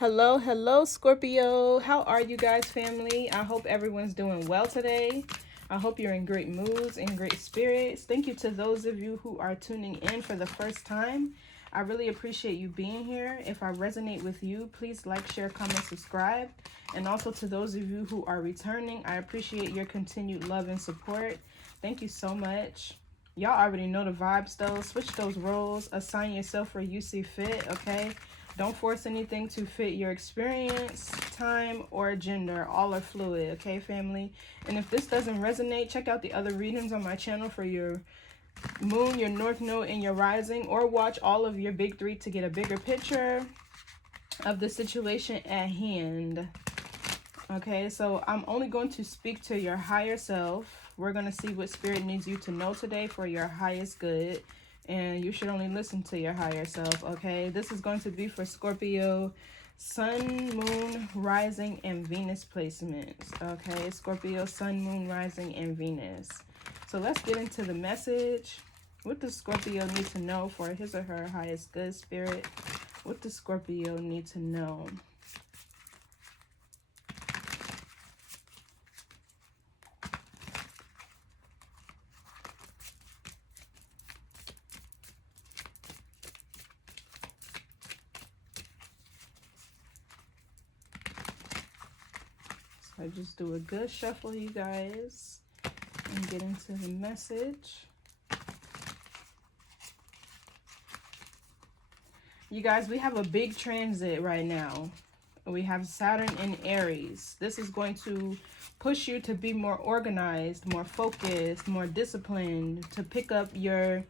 Hello, hello, Scorpio. How are you guys, family? I hope everyone's doing well today. I hope you're in great moods and great spirits. Thank you to those of you who are tuning in for the first time. I really appreciate you being here. If I resonate with you, please like, share, comment, subscribe. And also to those of you who are returning, I appreciate your continued love and support. Thank you so much. Y'all already know the vibes though. Switch those roles. Assign yourself where you see fit, okay? Don't force anything to fit your experience, time, or gender. All are fluid, okay, family? And if this doesn't resonate, check out the other readings on my channel for your moon, your north node, and your rising, or watch all of your big three to get a bigger picture of the situation at hand. Okay, so I'm only going to speak to your higher self. We're going to see what spirit needs you to know today for your highest good. And you should only listen to your higher self, okay? This is going to be for Scorpio, Sun, Moon, Rising, and Venus placements, okay? Scorpio, Sun, Moon, Rising, and Venus. So let's get into the message. What does Scorpio need to know for his or her highest good, spirit? What does Scorpio need to know? I just do a good shuffle, you guys, and get into the message. You guys, we have a big transit right now. We have Saturn in Aries. This is going to push you to be more organized, more focused, more disciplined, to pick up your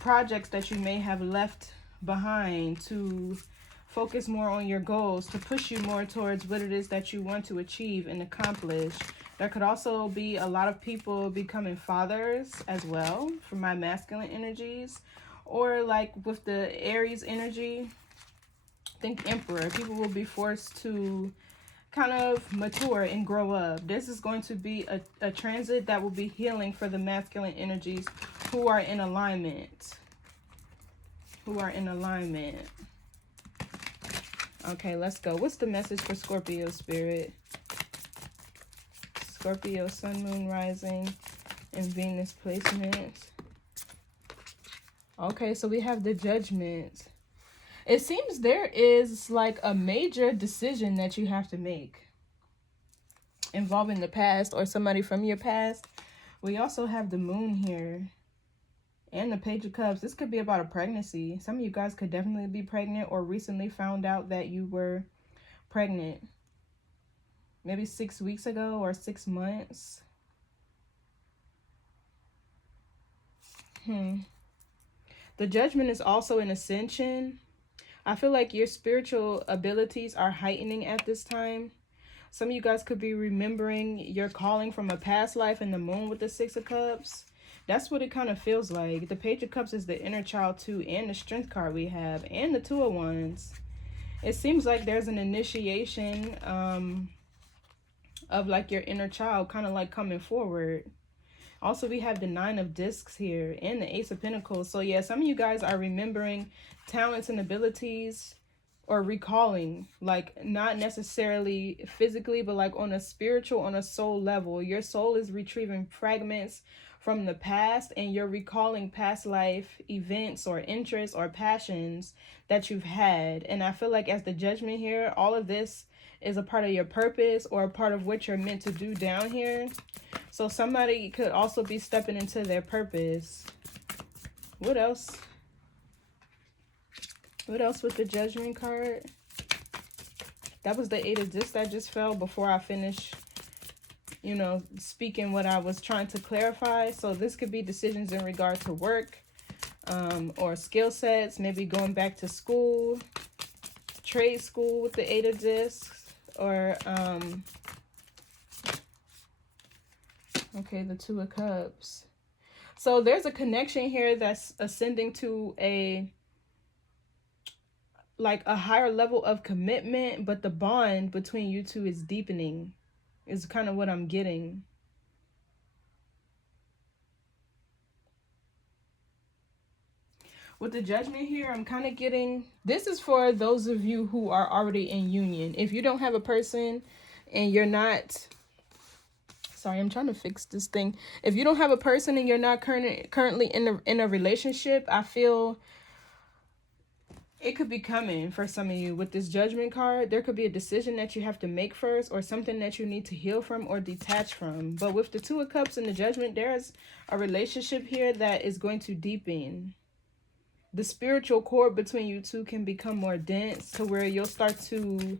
projects that you may have left behind, to focus more on your goals, to push you more towards what it is that you want to achieve and accomplish. There could also be a lot of people becoming fathers as well for my masculine energies. Or like with the Aries energy, think Emperor. People will be forced to kind of mature and grow up. This is going to be a transit that will be healing for the masculine energies who are in alignment. Okay, let's go. What's the message for Scorpio spirit? Scorpio, Sun, Moon, Rising, and Venus placements. Okay, so we have the Judgment. It seems there is like a major decision that you have to make involving the past or somebody from your past. We also have the Moon here and the Page of Cups. This could be about a pregnancy. Some of you guys could definitely be pregnant or recently found out that you were pregnant. Maybe 6 weeks ago or 6 months. The Judgment is also an ascension. I feel like your spiritual abilities are heightening at this time. Some of you guys could be remembering your calling from a past life in the Moon with the Six of Cups. That's what it kind of feels like. The Page of Cups is the inner child too, and the Strength card we have, and the Two of Wands. It seems like there's an initiation of like your inner child kind of like coming forward. Also, we have the Nine of Discs here and the Ace of Pentacles. So yeah, some of you guys are remembering talents and abilities, or recalling, like not necessarily physically, but like on a spiritual, on a soul level. Your soul is retrieving fragments from the past, and you're recalling past life events or interests or passions that you've had. And I feel like as the Judgment here, all of this is a part of your purpose or a part of what you're meant to do down here. So somebody could also be stepping into their purpose. What else? What else with the Judgment card? That was the Eight of Discs that just fell before I finished, you know, speaking what I was trying to clarify. So this could be decisions in regard to work or skill sets, maybe going back to school, trade school with the Eight of Discs, or okay, the Two of Cups. So there's a connection here that's ascending to a higher level of commitment, but the bond between you two is deepening, is kind of what I'm getting. With the Judgment here, I'm kind of getting, this is for those of you who are already in union. If you don't have a person and you're not, sorry, I'm trying to fix this thing. If you don't have a person and you're not currently in a relationship, I feel it could be coming for some of you. With this Judgment card, there could be a decision that you have to make first, or something that you need to heal from or detach from. But with the Two of Cups and the Judgment, there's a relationship here that is going to deepen. The spiritual cord between you two can become more dense, to where you'll start to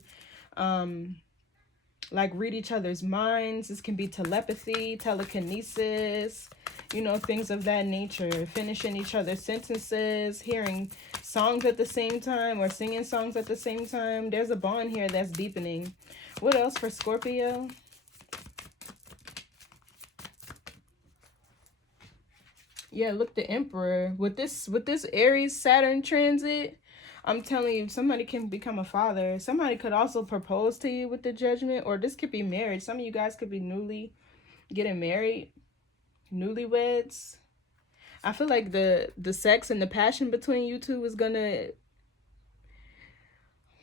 like read each other's minds. This can be telepathy, telekinesis, you know, things of that nature. Finishing each other's sentences, hearing songs at the same time, or singing songs at the same time. There's a bond here that's deepening. What else for Scorpio? Yeah, look, the Emperor. With this Aries Saturn transit, I'm telling you, somebody can become a father. Somebody could also propose to you with the Judgment, or this could be marriage. Some of you guys could be newly getting married, newlyweds. I feel like the sex and the passion between you two is gonna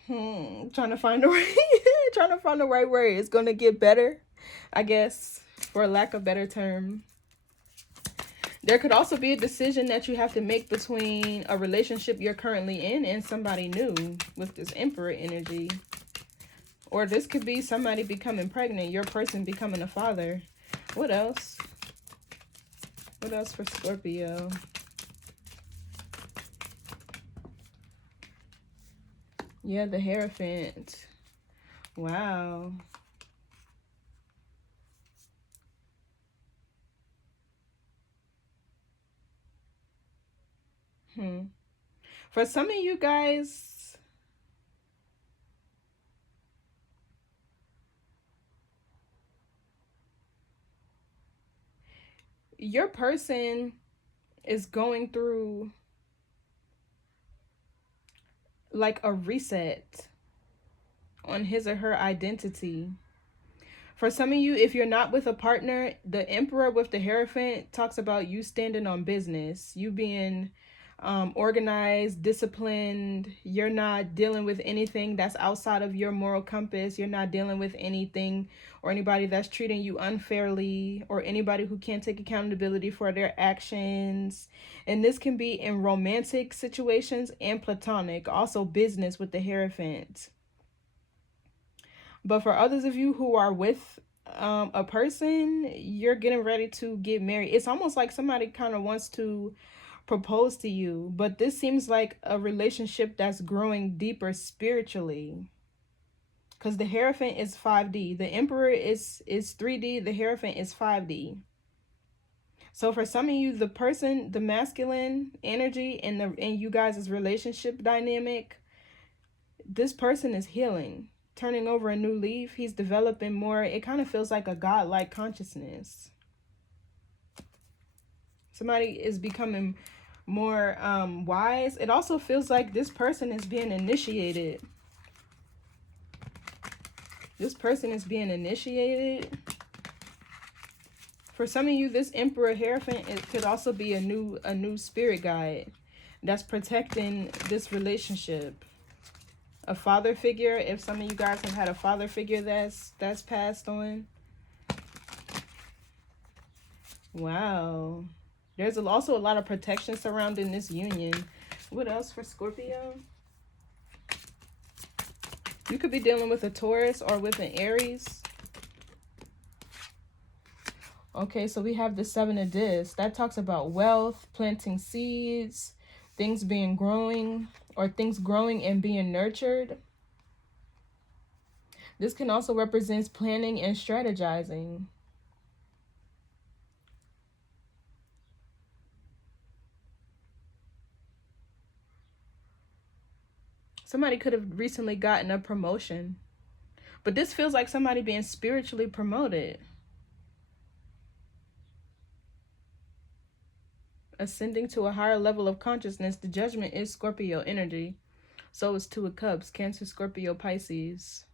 trying to find the right word. It's gonna get better, I guess, for lack of better term. There could also be a decision that you have to make between a relationship you're currently in and somebody new with this Emperor energy. Or this could be somebody becoming pregnant, your person becoming a father. What else? What else for Scorpio? Yeah, the Hierophant. Wow. For some of you guys, your person is going through like a reset on his or her identity. For some of you, if you're not with a partner, the Emperor with the Hierophant talks about you standing on business, you being organized, disciplined. You're not dealing with anything that's outside of your moral compass. You're not dealing with anything or anybody that's treating you unfairly, or anybody who can't take accountability for their actions. And this can be in romantic situations and platonic, also business with the Hierophant. But for others of you who are with a person, you're getting ready to get married. It's almost like somebody kind of wants to propose to you, but this seems like a relationship that's growing deeper spiritually. Because the Hierophant is 5D. The Emperor is 3D. The Hierophant is 5D. So for some of you, the person, the masculine energy and you guys' relationship dynamic, this person is healing, turning over a new leaf. He's developing more. It kind of feels like a godlike consciousness. Somebody is becoming more wise. It also feels like this person is being initiated. This person is being initiated. For some of you, this Emperor Hierophant, it could also be a new spirit guide that's protecting this relationship. A father figure, if some of you guys have had a father figure that's passed on. Wow. There's also a lot of protection surrounding this union. What else for Scorpio? You could be dealing with a Taurus or with an Aries. Okay, so we have the 7 of Discs. That talks about wealth, planting seeds, things being growing, or things growing and being nurtured. This can also represent planning and strategizing. Somebody could have recently gotten a promotion, but this feels like somebody being spiritually promoted. Ascending to a higher level of consciousness. The Judgment is Scorpio energy. So is 2 of Cups, Cancer, Scorpio, Pisces.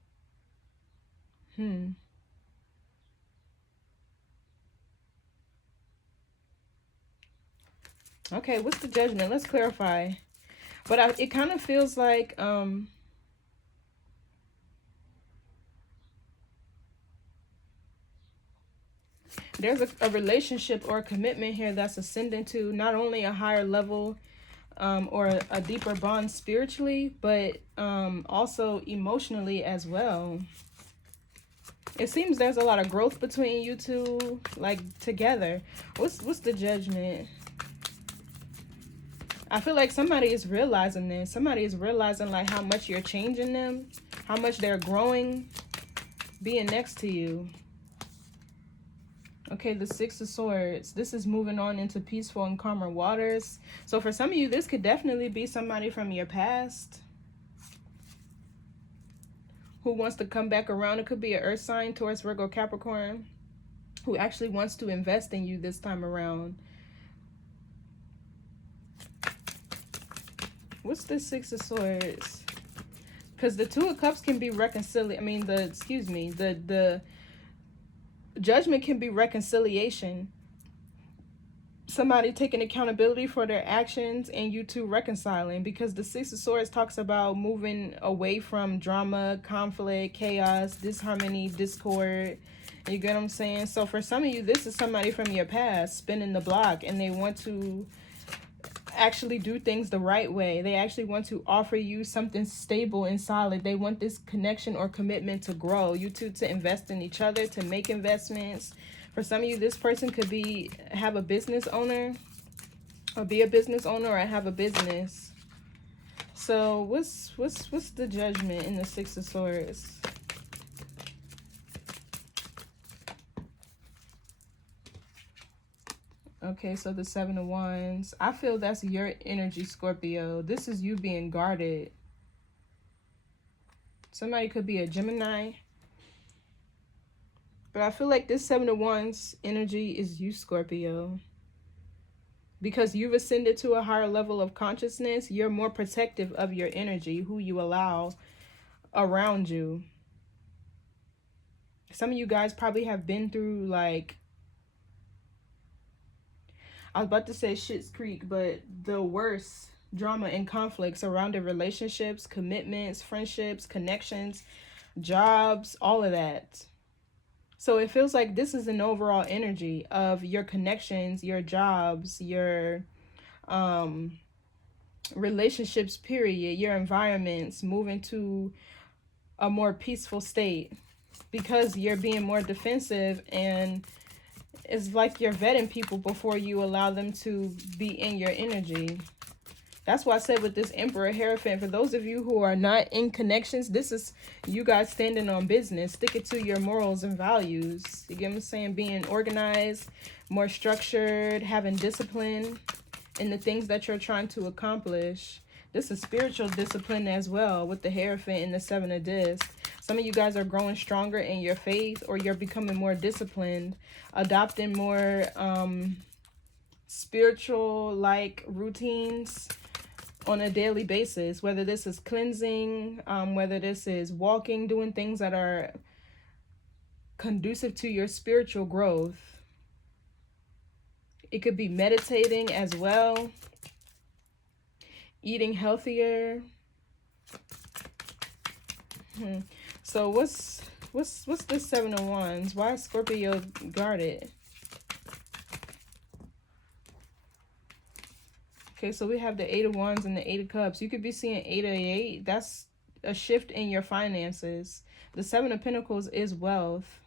Okay, what's the judgment? Let's clarify. But it kind of feels like there's a relationship or a commitment here that's ascending to not only a higher level or a deeper bond spiritually, but also emotionally as well. It seems there's a lot of growth between you two, like, together. What's the judgment? I feel like somebody is realizing this. Somebody is realizing, like, how much you're changing them, how much they're growing, being next to you. Okay, the Six of Swords. This is moving on into peaceful and calmer waters. So for some of you, this could definitely be somebody from your past who wants to come back around. It could be an earth sign, Taurus, Virgo, Capricorn, who actually wants to invest in you this time around. What's the Six of Swords? Because the Two of Cups can be reconciliation. I mean, the Judgment can be reconciliation. Somebody taking accountability for their actions and you two reconciling, because the Six of Swords talks about moving away from drama, conflict, chaos, disharmony, discord. You get what I'm saying? So for some of you, this is somebody from your past spinning the block, and they want to actually do things the right way. They actually want to offer you something stable and solid. They want this connection or commitment to grow. You two to invest in each other, to make investments. For some of you, this person could have a business owner, or be a business owner, or have a business. So what's the judgment in the Six of Swords? Okay, so the Seven of Wands. I feel that's your energy, Scorpio. This is you being guarded. Somebody could be a Gemini. But I feel like this Seven of Wands energy is you, Scorpio. Because you've ascended to a higher level of consciousness, you're more protective of your energy, who you allow around you. Some of you guys probably have been through, like, I was about to say Schitt's Creek, but the worst drama and conflicts surrounding relationships, commitments, friendships, connections, jobs, all of that. So it feels like this is an overall energy of your connections, your jobs, your relationships, period, your environments moving to a more peaceful state, because you're being more defensive, and it's like you're vetting people before you allow them to be in your energy. That's why I said with this Emperor Hierophant, for those of you who are not in connections, this is you guys standing on business, sticking to your morals and values. You get what I'm saying? Being organized, more structured, having discipline in the things that you're trying to accomplish. This is spiritual discipline as well with the Hierophant and the Seven of Discs. Some of you guys are growing stronger in your faith, or you're becoming more disciplined, adopting more spiritual like routines on a daily basis, whether this is cleansing, whether this is walking, doing things that are conducive to your spiritual growth. It could be meditating as well, eating healthier. So what's this Seven of Wands? Why is Scorpio guarded? Okay, so we have the Eight of Wands and the Eight of Cups. You could be seeing 888. That's a shift in your finances. The Seven of Pentacles is wealth.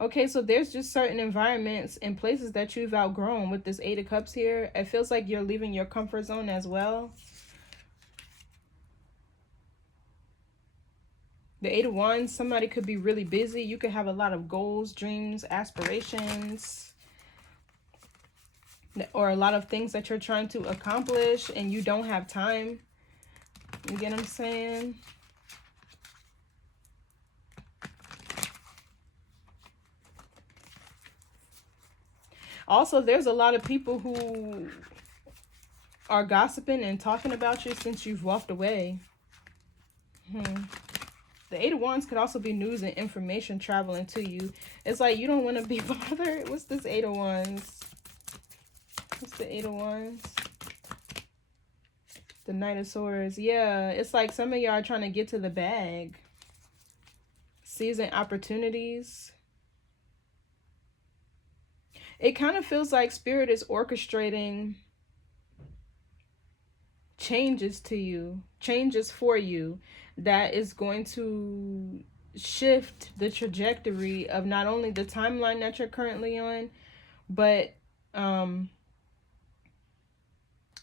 Okay, so there's just certain environments and places that you've outgrown with this Eight of Cups here. It feels like you're leaving your comfort zone as well. The Eight of Wands, somebody could be really busy. You could have a lot of goals, dreams, aspirations, or a lot of things that you're trying to accomplish and you don't have time. You get what I'm saying? Also, there's a lot of people who are gossiping and talking about you since you've walked away. The Eight of Wands could also be news and information traveling to you. It's like you don't want to be bothered. What's this Eight of Wands? What's the Eight of Wands? The Knight of Swords. Yeah, it's like some of y'all are trying to get to the bag. Seizing opportunities. It kind of feels like Spirit is orchestrating changes to you, changes for you, that is going to shift the trajectory of not only the timeline that you're currently on, but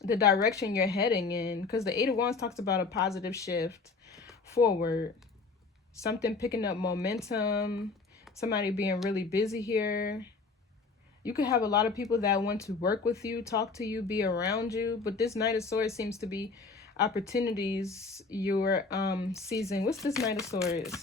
the direction you're heading in. Because the Eight of Wands talks about a positive shift forward, something picking up momentum, somebody being really busy here. You could have a lot of people that want to work with you, talk to you, be around you. But this Knight of Swords seems to be opportunities you're seizing. What's this Knight of Swords?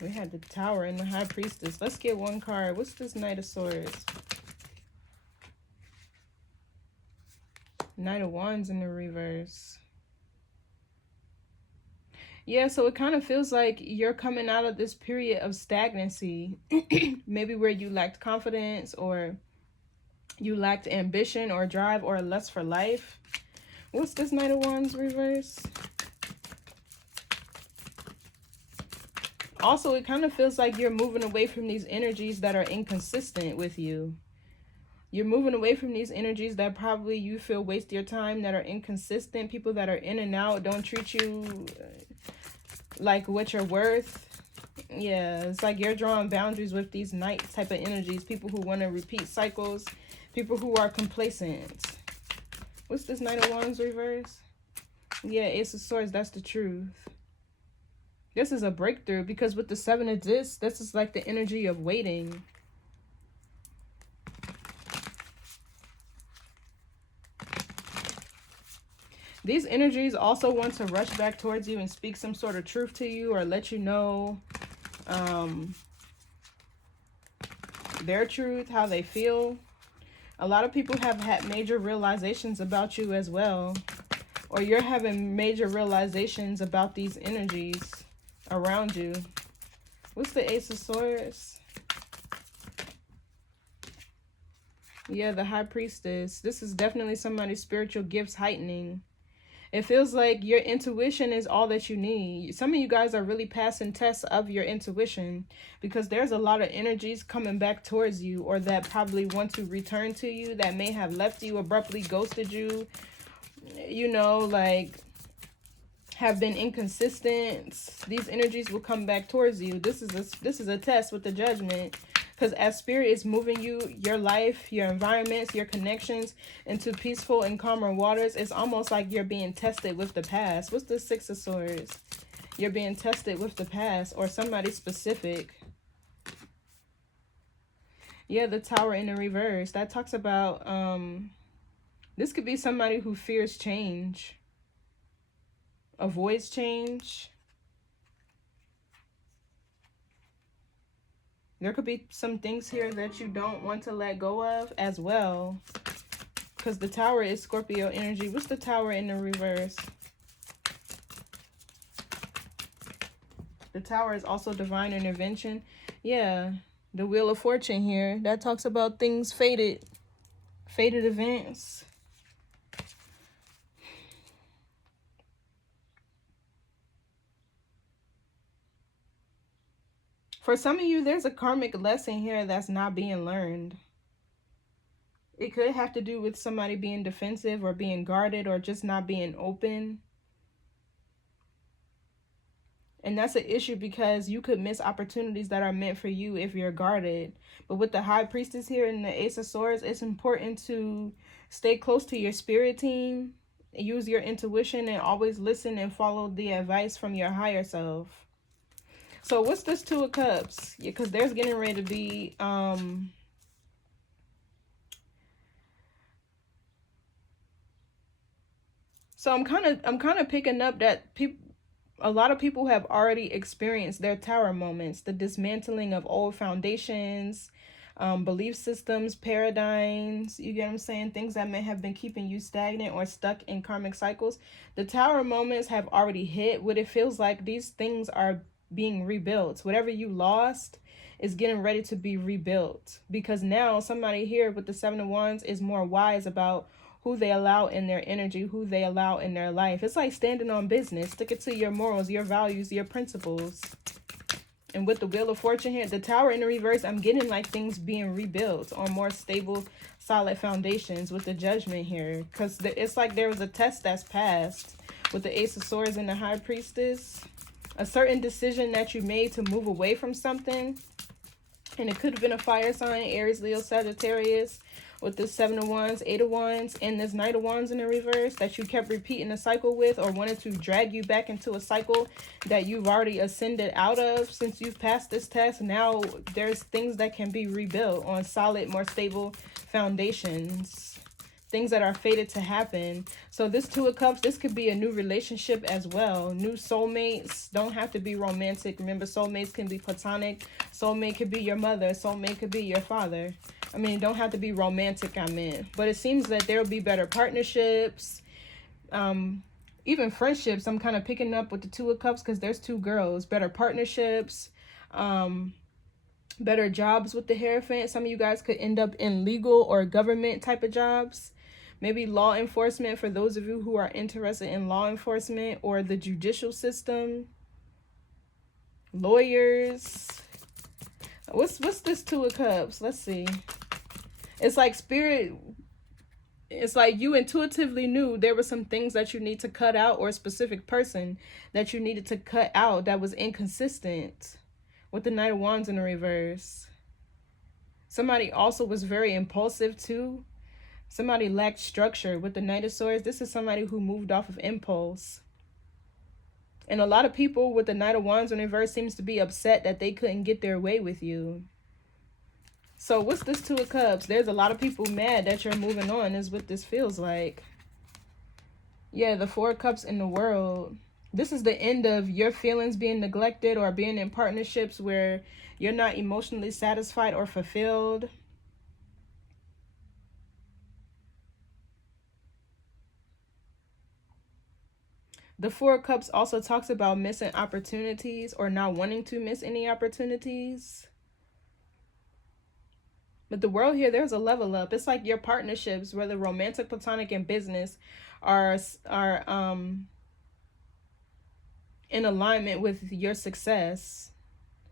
We had the Tower and the High Priestess. Let's get one card. What's this Knight of Swords? Knight of Wands in the reverse. Yeah, so it kind of feels like you're coming out of this period of stagnancy. Maybe where you lacked confidence, or you lacked ambition or drive or lust for life. What's this Knight of Wands reverse? Also, it kind of feels like you're moving away from these energies that are inconsistent with you. You're moving away from these energies that probably you feel waste your time, that are inconsistent. People that are in and out, don't treat you like what you're worth. Yeah, it's like you're drawing boundaries with these Knight type of energies. People who want to repeat cycles. People who are complacent. What's this Knight of Wands reverse? Yeah, Ace of Swords, that's the truth. This is a breakthrough, because with the Seven of Discs, this is like the energy of waiting. These energies also want to rush back towards you and speak some sort of truth to you, or let you know their truth, how they feel. A lot of people have had major realizations about you as well, or you're having major realizations about these energies around you. What's the Ace of Swords? Yeah, the High Priestess. This is definitely somebody's spiritual gifts heightening. It feels like your intuition is all that you need. Some of you guys are really passing tests of your intuition, because there's a lot of energies coming back towards you, or that probably want to return to you, that may have left you, abruptly ghosted you, you know, like have been inconsistent. These energies will come back towards you. This is a test with the Judgment. Because as Spirit is moving you, your life, your environments, your connections into peaceful and calmer waters, it's almost like you're being tested with the past. What's the Six of Swords? You're being tested with the past, or somebody specific. Yeah, the Tower in the reverse. That talks about, this could be somebody who fears change, avoids change. There could be some things here that you don't want to let go of as well, because the Tower is Scorpio energy. What's the Tower in the reverse? The Tower is also divine intervention. Yeah, the Wheel of Fortune here. That talks about things fated events. For some of you, there's a karmic lesson here that's not being learned. It could have to do with somebody being defensive, or being guarded, or just not being open. And that's an issue, because you could miss opportunities that are meant for you if you're guarded. But with the High Priestess here and the Ace of Swords, it's important to stay close to your spirit team, use your intuition, and always listen and follow the advice from your higher self. So what's this Two of Cups? Yeah, because there's getting ready to be so I'm kind of picking up that a lot of people have already experienced their Tower moments, the dismantling of old foundations, belief systems, paradigms, you get what I'm saying? Things that may have been keeping you stagnant or stuck in karmic cycles. The Tower moments have already hit. What it feels like, these things are being rebuilt. Whatever you lost is getting ready to be rebuilt, because now somebody here with the Seven of Wands is more wise about who they allow in their energy, who they allow in their life. It's like standing on business. Stick it to your morals, your values, your principles. And with the Wheel of Fortune here, the Tower in the reverse, I'm getting like things being rebuilt on more stable, solid foundations with the Judgment here. Because it's like there was a test that's passed with the Ace of Swords and the High Priestess. A certain decision that you made to move away from something. And it could have been a fire sign, Aries, Leo, Sagittarius, with this Seven of Wands, Eight of Wands, and this Knight of Wands in the reverse that you kept repeating the cycle with, or wanted to drag you back into a cycle that you've already ascended out of since you've passed this test. Now there's things that can be rebuilt on solid, more stable foundations. Things that are fated to happen. So this Two of Cups, this could be a new relationship as well. New soulmates don't have to be romantic. Remember, soulmates can be platonic. Soulmate could be your mother. Soulmate could be your father. I mean, don't have to be romantic, I meant. But it seems that there will be better partnerships. Even friendships, I'm kind of picking up with the Two of Cups because there's two girls. Better partnerships. Better jobs with the Hierophant. Some of you guys could end up in legal or government type of jobs. Maybe law enforcement for those of you who are interested in law enforcement, or the judicial system. Lawyers. What's this Two of Cups? Let's see. It's like Spirit, it's like you intuitively knew there were some things that you need to cut out, or a specific person that you needed to cut out that was inconsistent with the Knight of Wands in the reverse. Somebody also was very impulsive too. Somebody lacked structure with the Knight of Swords. This is somebody who moved off of impulse. And a lot of people with the Knight of Wands in reverse seems to be upset that they couldn't get their way with you. So what's this Two of Cups? There's a lot of people mad that you're moving on, is what this feels like. Yeah, the Four of Cups in the World. This is the end of your feelings being neglected, or being in partnerships where you're not emotionally satisfied or fulfilled. The Four of Cups also talks about missing opportunities, or not wanting to miss any opportunities. But the World here, there's a level up. It's like your partnerships, whether romantic, platonic, and business, are in alignment with your success.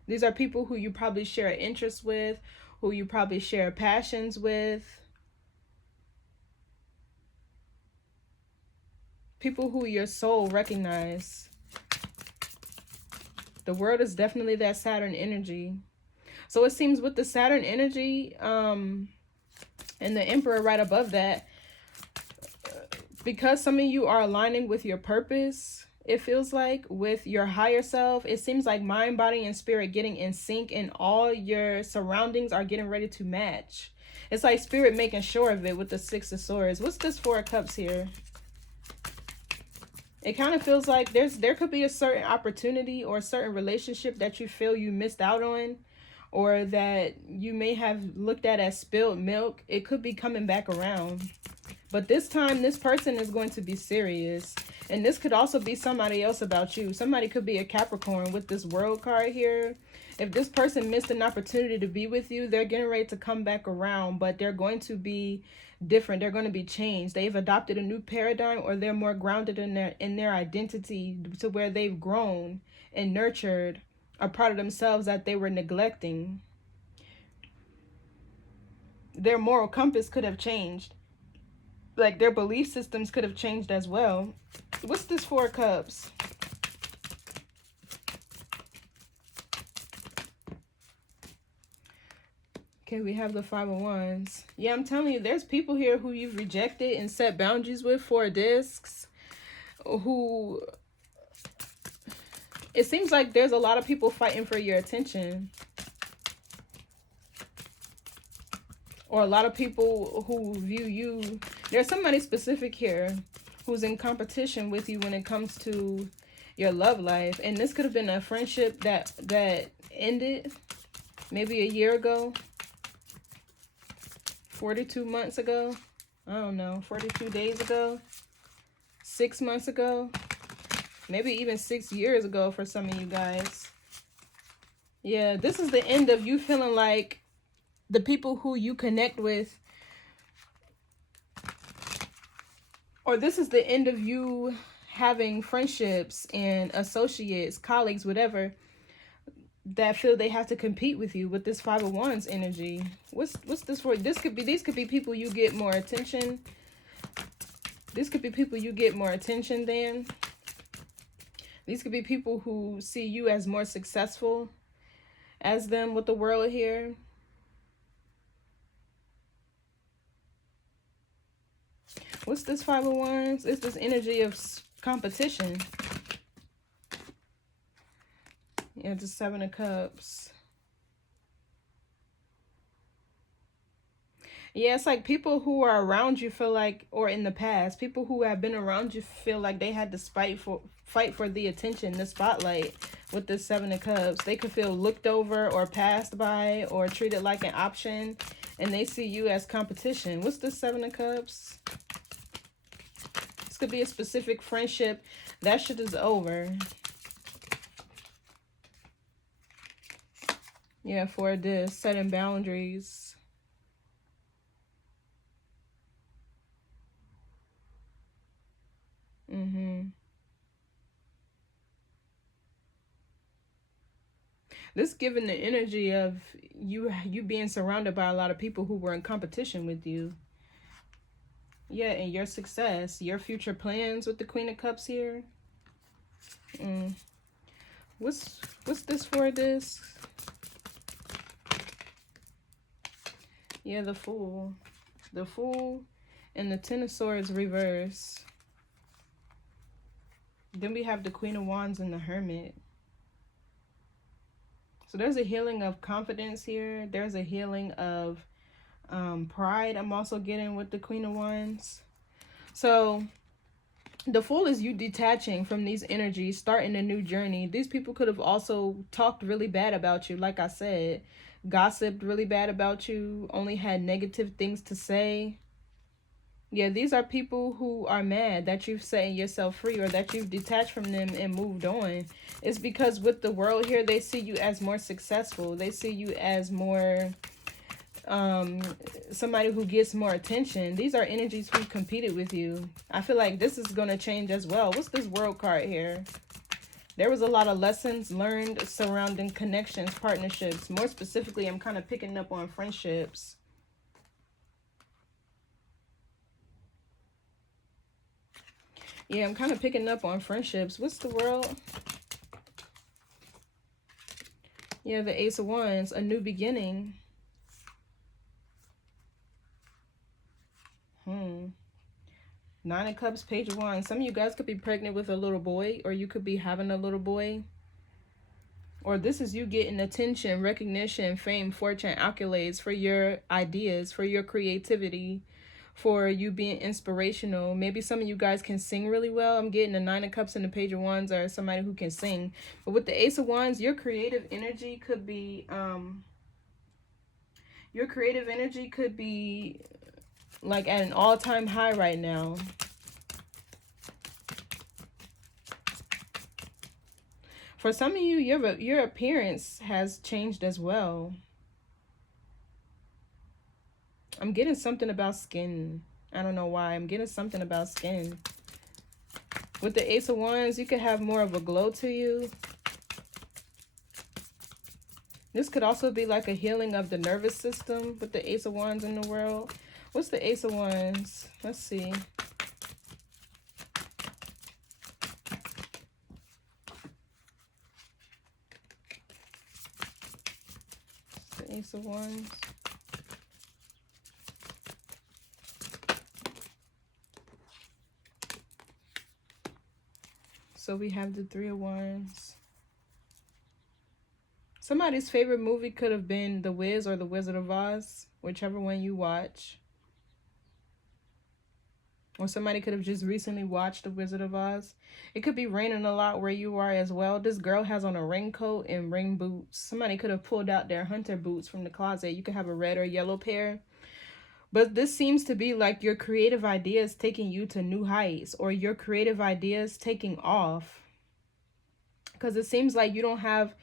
These are people who you probably share interests with, who you probably share passions with. People who your soul recognize. The World is definitely that Saturn energy. So it seems with the Saturn energy and the Emperor right above that, because some of you are aligning with your purpose, it feels like, with your higher self, it seems like mind, body, and spirit getting in sync, and all your surroundings are getting ready to match. It's like spirit making sure of it with the Six of Swords. What's this Four of Cups here? It kind of feels like there could be a certain opportunity or a certain relationship that you feel you missed out on, or that you may have looked at as spilled milk. It could be coming back around. But this time, this person is going to be serious. And this could also be somebody else about you. Somebody could be a Capricorn with this World card here. If this person missed an opportunity to be with you, they're getting ready to come back around, but they're going to be different. They're going to be changed. They've adopted a new paradigm, or they're more grounded in their identity, to where they've grown and nurtured a part of themselves that they were neglecting. Their moral compass could have changed. Like their belief systems could have changed as well. What's this Four of Cups? Okay, we have the Five of Wands. Yeah, I'm telling you, there's people here who you've rejected and set boundaries with. Four discs. Who... It seems like there's a lot of people fighting for your attention. Or a lot of people who view you... There's somebody specific here who's in competition with you when it comes to your love life. And this could have been a friendship that ended maybe a year ago. 42 months ago. I don't know, 42 days ago, 6 months ago, maybe even 6 years ago for some of you guys. Yeah, this is the end of you feeling like the people who you connect with, or this is the end of you having friendships and associates, colleagues, whatever, that feel they have to compete with you with this Five of Wands energy. What's this for? These could be people you get more attention. This could be people you get more attention than. These could be people who see you as more successful as them with the world here. What's this Five of Wands? It's this energy of competition. Yeah, the Seven of Cups. Yeah, it's like people who are around you feel like, or in the past, people who have been around you feel like they had to fight for the attention, the spotlight with the Seven of Cups. They could feel looked over or passed by or treated like an option, and they see you as competition. What's the Seven of Cups? This could be a specific friendship. That shit is over. Yeah, for this, setting boundaries. This giving the energy of you being surrounded by a lot of people who were in competition with you. Yeah, and your success, your future plans with the Queen of Cups here. What's this for this? Yeah, the Fool. The Fool and the Ten of Swords reverse. Then we have the Queen of Wands and the Hermit. So there's a healing of confidence here. There's a healing of pride I'm also getting with the Queen of Wands. So the Fool is you detaching from these energies, starting a new journey. These people could have also talked really bad about you, like I said. Gossiped really bad about you, only had negative things to say. Yeah, these are people who are mad that you've set yourself free or that you've detached from them and moved on. It's because with the world here, they see you as more successful. They see you as more, somebody who gets more attention. These are energies who competed with you. I feel like this is going to change as well. What's this World card here? There was a lot of lessons learned surrounding connections, partnerships. More specifically, I'm kind of picking up on friendships. Yeah, I'm kind of picking up on friendships. What's the World? Yeah, the Ace of Wands, a new beginning. Nine of Cups, Page of Wands. Some of you guys could be pregnant with a little boy, or you could be having a little boy. Or this is you getting attention, recognition, fame, fortune, accolades for your ideas, for your creativity, for you being inspirational. Maybe some of you guys can sing really well. I'm getting the Nine of Cups and the Page of Wands are somebody who can sing. But with the Ace of Wands, your creative energy could be like at an all-time high right now. For some of you, your appearance has changed as well. I'm getting something about skin. I don't know why. I'm getting something about skin. With the Ace of Wands, you could have more of a glow to you. This could also be like a healing of the nervous system with the Ace of Wands in the World. What's the Ace of Wands? Let's see. The Ace of Wands. So we have the Three of Wands. Somebody's favorite movie could have been The Wiz or The Wizard of Oz, whichever one you watch. Or somebody could have just recently watched The Wizard of Oz. It could be raining a lot where you are as well. This girl has on a raincoat and rain boots. Somebody could have pulled out their hunter boots from the closet. You could have a red or yellow pair. But this seems to be like your creative ideas taking you to new heights, or your creative ideas taking off. Because it seems like you don't have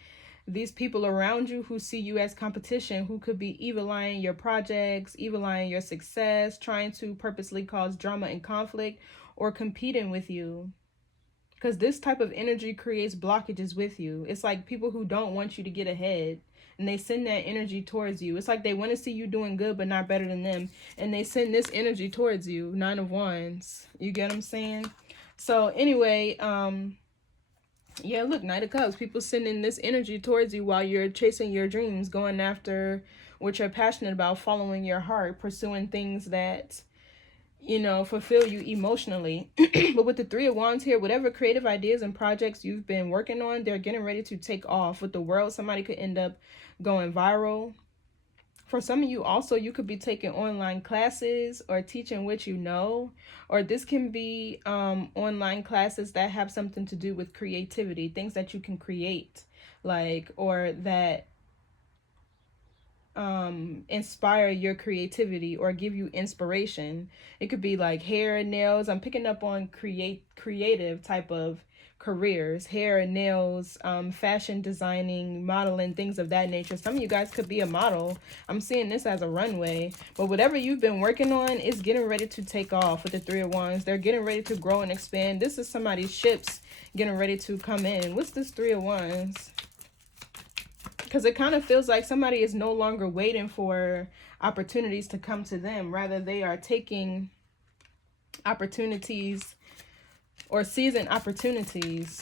these people around you who see you as competition, who could be evil eyeing your projects, evil eyeing your success, trying to purposely cause drama and conflict, or competing with you. Because this type of energy creates blockages with you. It's like people who don't want you to get ahead, and they send that energy towards you. It's like they want to see you doing good but not better than them, and they send this energy towards you. 9 of Wands. You get what I'm saying? So anyway, yeah, look, Knight of Cups. People sending this energy towards you while you're chasing your dreams, going after what you're passionate about, following your heart, pursuing things that, fulfill you emotionally. But with the 3 of Wands here, whatever creative ideas and projects you've been working on, they're getting ready to take off. With the World, somebody could end up going viral. For some of you also, you could be taking online classes or teaching what you know, or this can be online classes that have something to do with creativity, things that you can create, like, or that inspire your creativity or give you inspiration. It could be like hair and nails. I'm picking up on creative type of careers, hair and nails, fashion designing, modeling, things of that nature. Some of you guys could be a model. I'm seeing this as a runway. But whatever you've been working on is getting ready to take off with the 3 of Wands. They're getting ready to grow and expand. This is somebody's ships getting ready to come in. What's this 3 of Wands? Because it kind of feels like somebody is no longer waiting for opportunities to come to them. Rather, they are taking opportunities or seizing opportunities.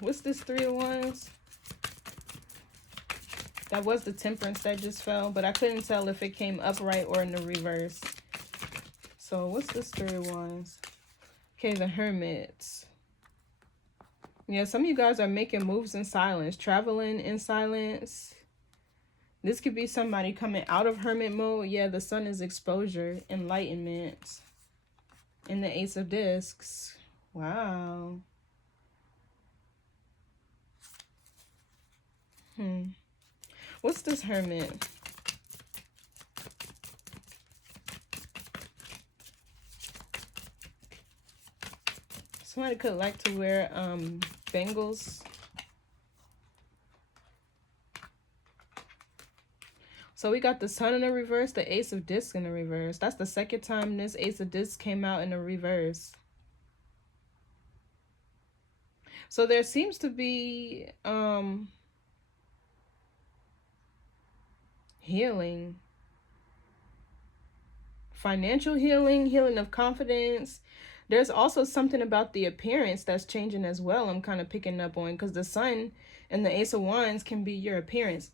What's this 3 of Wands? That was the Temperance that just fell, but I couldn't tell if it came upright or in the reverse. So what's this 3 of Wands? Okay, the Hermit. Yeah, some of you guys are making moves in silence, traveling in silence. This could be somebody coming out of hermit mode. Yeah, the Sun is exposure, enlightenment. And the Ace of Discs. Wow. What's this Hermit? Somebody could like to wear bangles. So we got the Sun in the reverse, the Ace of Discs in the reverse. That's the second time this Ace of Discs came out in the reverse. So there seems to be healing. Financial healing, healing of confidence. There's also something about the appearance that's changing as well. I'm kind of picking up on, because the Sun and the Ace of Wands can be your appearance.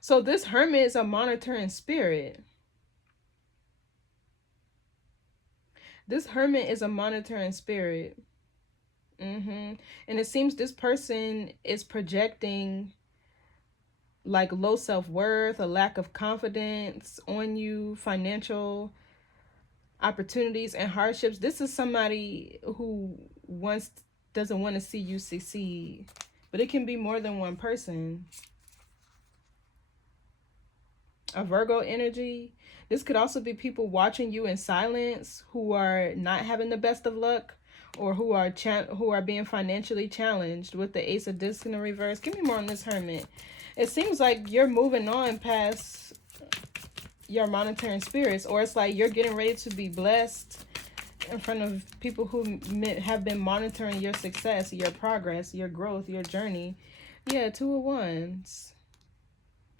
So this Hermit is a monitoring spirit. This Hermit is a monitoring spirit. And it seems this person is projecting like low self-worth, a lack of confidence on you, financial opportunities and hardships. This is somebody who doesn't want to see you succeed. But it can be more than one person. A Virgo energy. This could also be people watching you in silence who are not having the best of luck, or who are being financially challenged with the Ace of Discs in the reverse. Give me more on this Hermit. It seems like you're moving on past your monitoring spirits, or it's like you're getting ready to be blessed in front of people who have been monitoring your success, your progress, your growth, your journey. Yeah, 2 of Wands.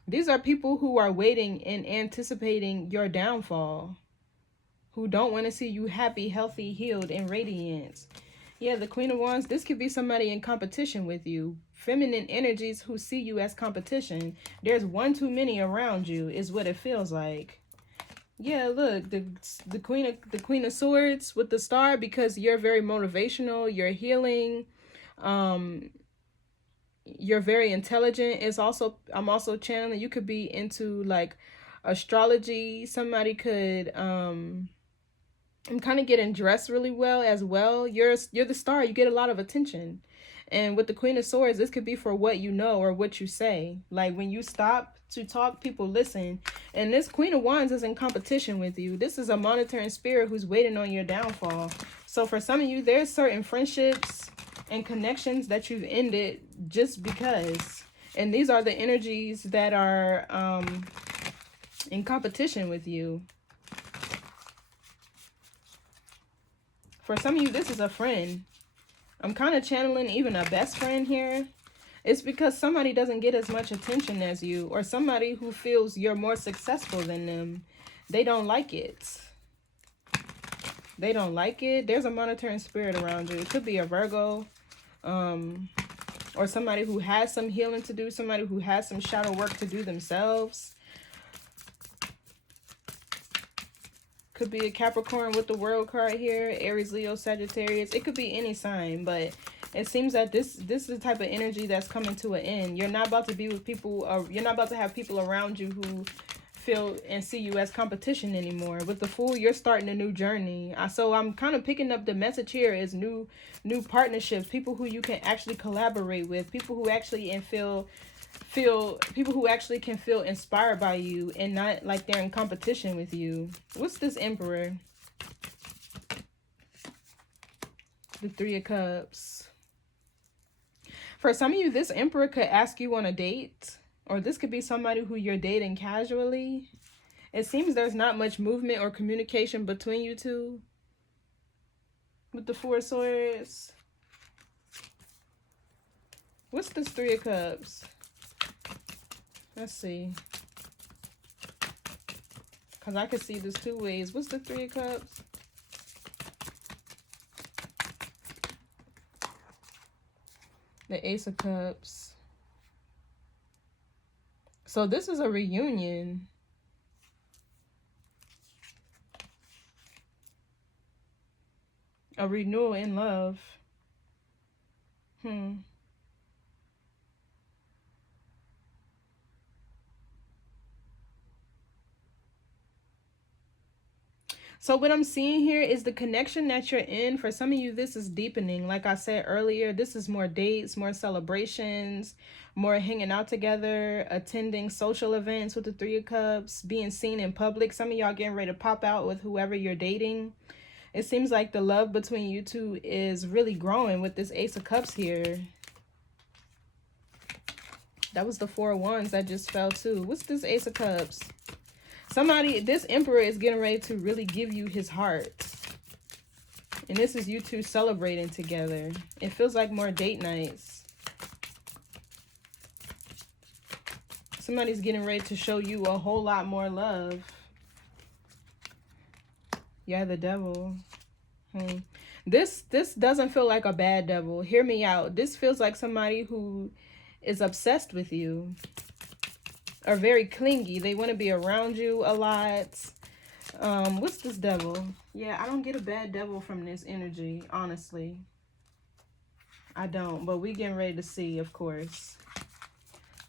These are people who are waiting and anticipating your downfall, who don't want to see you happy, healthy, healed, and radiant. Yeah, the Queen of Wands, this could be somebody in competition with you. Feminine energies who see you as competition. There's one too many around you is what it feels like. Yeah, look, the Queen of Swords with the star, because you're very motivational, you're healing, you're very intelligent. I'm also channeling, you could be into like astrology. Somebody could I'm kind of getting dressed really well as well. You're the star. You get a lot of attention. And with the Queen of Swords, this could be for what you know or what you say. Like when you stop to talk, people listen. And this Queen of Wands is in competition with you. This is a monitoring spirit who's waiting on your downfall. So for some of you, there's certain friendships and connections that you've ended just because. And these are the energies that are in competition with you. For some of you, this is a friend. I'm kind of channeling even a best friend here. It's because somebody doesn't get as much attention as you, or somebody who feels you're more successful than them. They don't like it. They don't like it. There's a monitoring spirit around you. It could be a Virgo, or somebody who has some healing to do, somebody who has some shadow work to do themselves. Could be a Capricorn with the World card here, Aries, Leo, Sagittarius. It could be any sign, but it seems that this is the type of energy that's coming to an end. You're not about to be with people, you're not about to have people around you who feel and see you as competition anymore. With the Fool, you're starting a new journey. So I'm kind of picking up the message here is new partnerships, people who you can actually collaborate with, people who actually people who actually can feel inspired by you and not like they're in competition with you. What's this Emperor? The Three of Cups. For some of you, this Emperor could ask you on a date, or this could be somebody who you're dating casually. It seems there's not much movement or communication between you two. With the Four of Swords. What's this Three of Cups? Let's see. Because I could see this two ways. What's the Three of Cups? The Ace of Cups. So this is a reunion. A renewal in love. So what I'm seeing here is the connection that you're in. For some of you, this is deepening. Like I said earlier, this is more dates, more celebrations, more hanging out together, attending social events with the Three of Cups, being seen in public. Some of y'all getting ready to pop out with whoever you're dating. It seems like the love between you two is really growing with this Ace of Cups here. That was the Four of Wands that just fell too. What's this Ace of Cups? Somebody, this Emperor is getting ready to really give you his heart. And this is you two celebrating together. It feels like more date nights. Somebody's getting ready to show you a whole lot more love. Yeah, the Devil. This doesn't feel like a bad devil. Hear me out. This feels like somebody who is obsessed with you. Are very clingy. They want to be around you a lot. What's this Devil? Yeah, I don't get a bad devil from this energy, honestly. I don't, but we getting ready to see, of course.